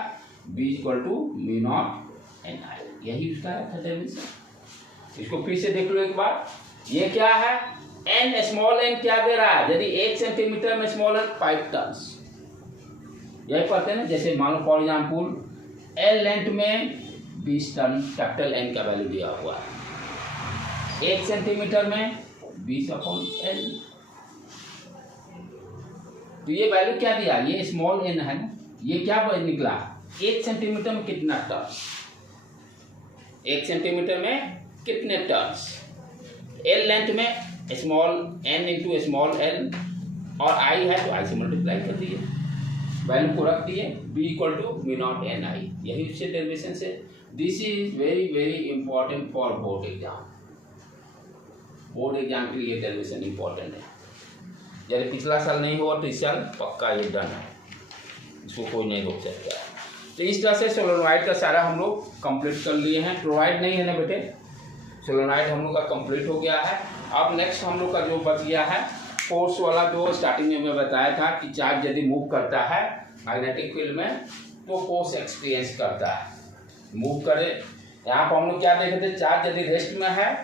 B equal to mu not N I, यही उसका है डेफिनेशन। इसको फिर से देख लो एक बार, ये क्या है, एन स्मॉल एन क्या दे रहा है, यदि 1 सेंटीमीटर में स्मॉल एन 5 टर्न्स, यही पढ़ते हैं ना। जैसे मान लो फॉर एग्जाम्पल एल लेंथ में 20 टर्न, कैपिटल एन का वैल्यू दिया हुआ है, 1 सेंटीमीटर में 20 अपॉन एल, तो ये वैल्यू क्या दिया, ये स्मॉल एन है ना, ये क्या निकला 1 सेंटीमीटर में कितना टर्न्स, 1 सेंटीमीटर में कितने टर्न्स, एल लेंथ में small N into small L, और आई है तो आई से मल्टीप्लाई कर दिए, वैल्यू को रख दिए, B equal to mu not N I, यही उससे डेरिवेशन से। This is very very important for board exam, board exam के लिए डेरिवेशन इंपॉर्टेंट है। यदि पिछला साल नहीं हुआ तो इस साल पक्का ये डन है, इसको कोई नहीं रोक सकता है। तो इस तरह से सोलेनॉइड का सारा हम लोग कंप्लीट कर लिए हैं। टोरॉइड नहीं है ना बेटे, सोलेनॉइड हम लोग का कंप्लीट हो गया है। अब नेक्स्ट हम लोग का जो बच गया है फोर्स वाला, जो स्टार्टिंग में मैं बताया था कि चार्ज यदि मूव करता है मैग्नेटिक फील्ड में तो फोर्स एक्सपीरियंस करता है, मूव करे। यहाँ पर हम लोग क्या देखे थे, चार्ज यदि रेस्ट में है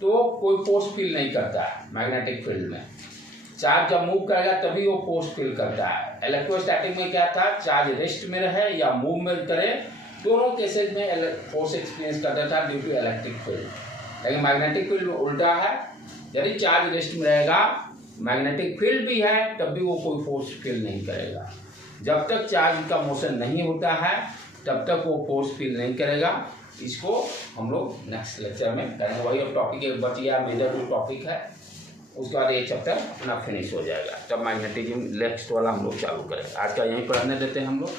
तो कोई फोर्स फील नहीं करता है मैग्नेटिक फील्ड में, चार्ज जब मूव करेगा तभी वो फोर्स फील करता है। इलेक्ट्रोस्टैटिक में क्या था, चार्ज रेस्ट में रहे या मूवमेंट करे, दोनों केसेज में फोर्स एक्सपीरियंस करता था ड्यू टू इलेक्ट्रिक फील्ड। लेकिन मैग्नेटिक फील्ड उल्टा है, यदि चार्ज रेस्ट में रहेगा मैग्नेटिक फील्ड भी है तब भी वो कोई फोर्स फील नहीं करेगा। जब तक चार्ज का मोशन नहीं होता है तब तक वो फोर्स फील नहीं करेगा। इसको हम लोग नेक्स्ट लेक्चर में करेंगे। वही अब टॉपिक एक बच गया, मेजर जो टॉपिक है, उसके बाद ये चैप्टर अपना फिनिश हो जाएगा, तब मैग्नेटिज्म नेक्स्ट वाला हम लोग चालू करेंगे। आज का यहीं पर रहने देते हैं हम लोग।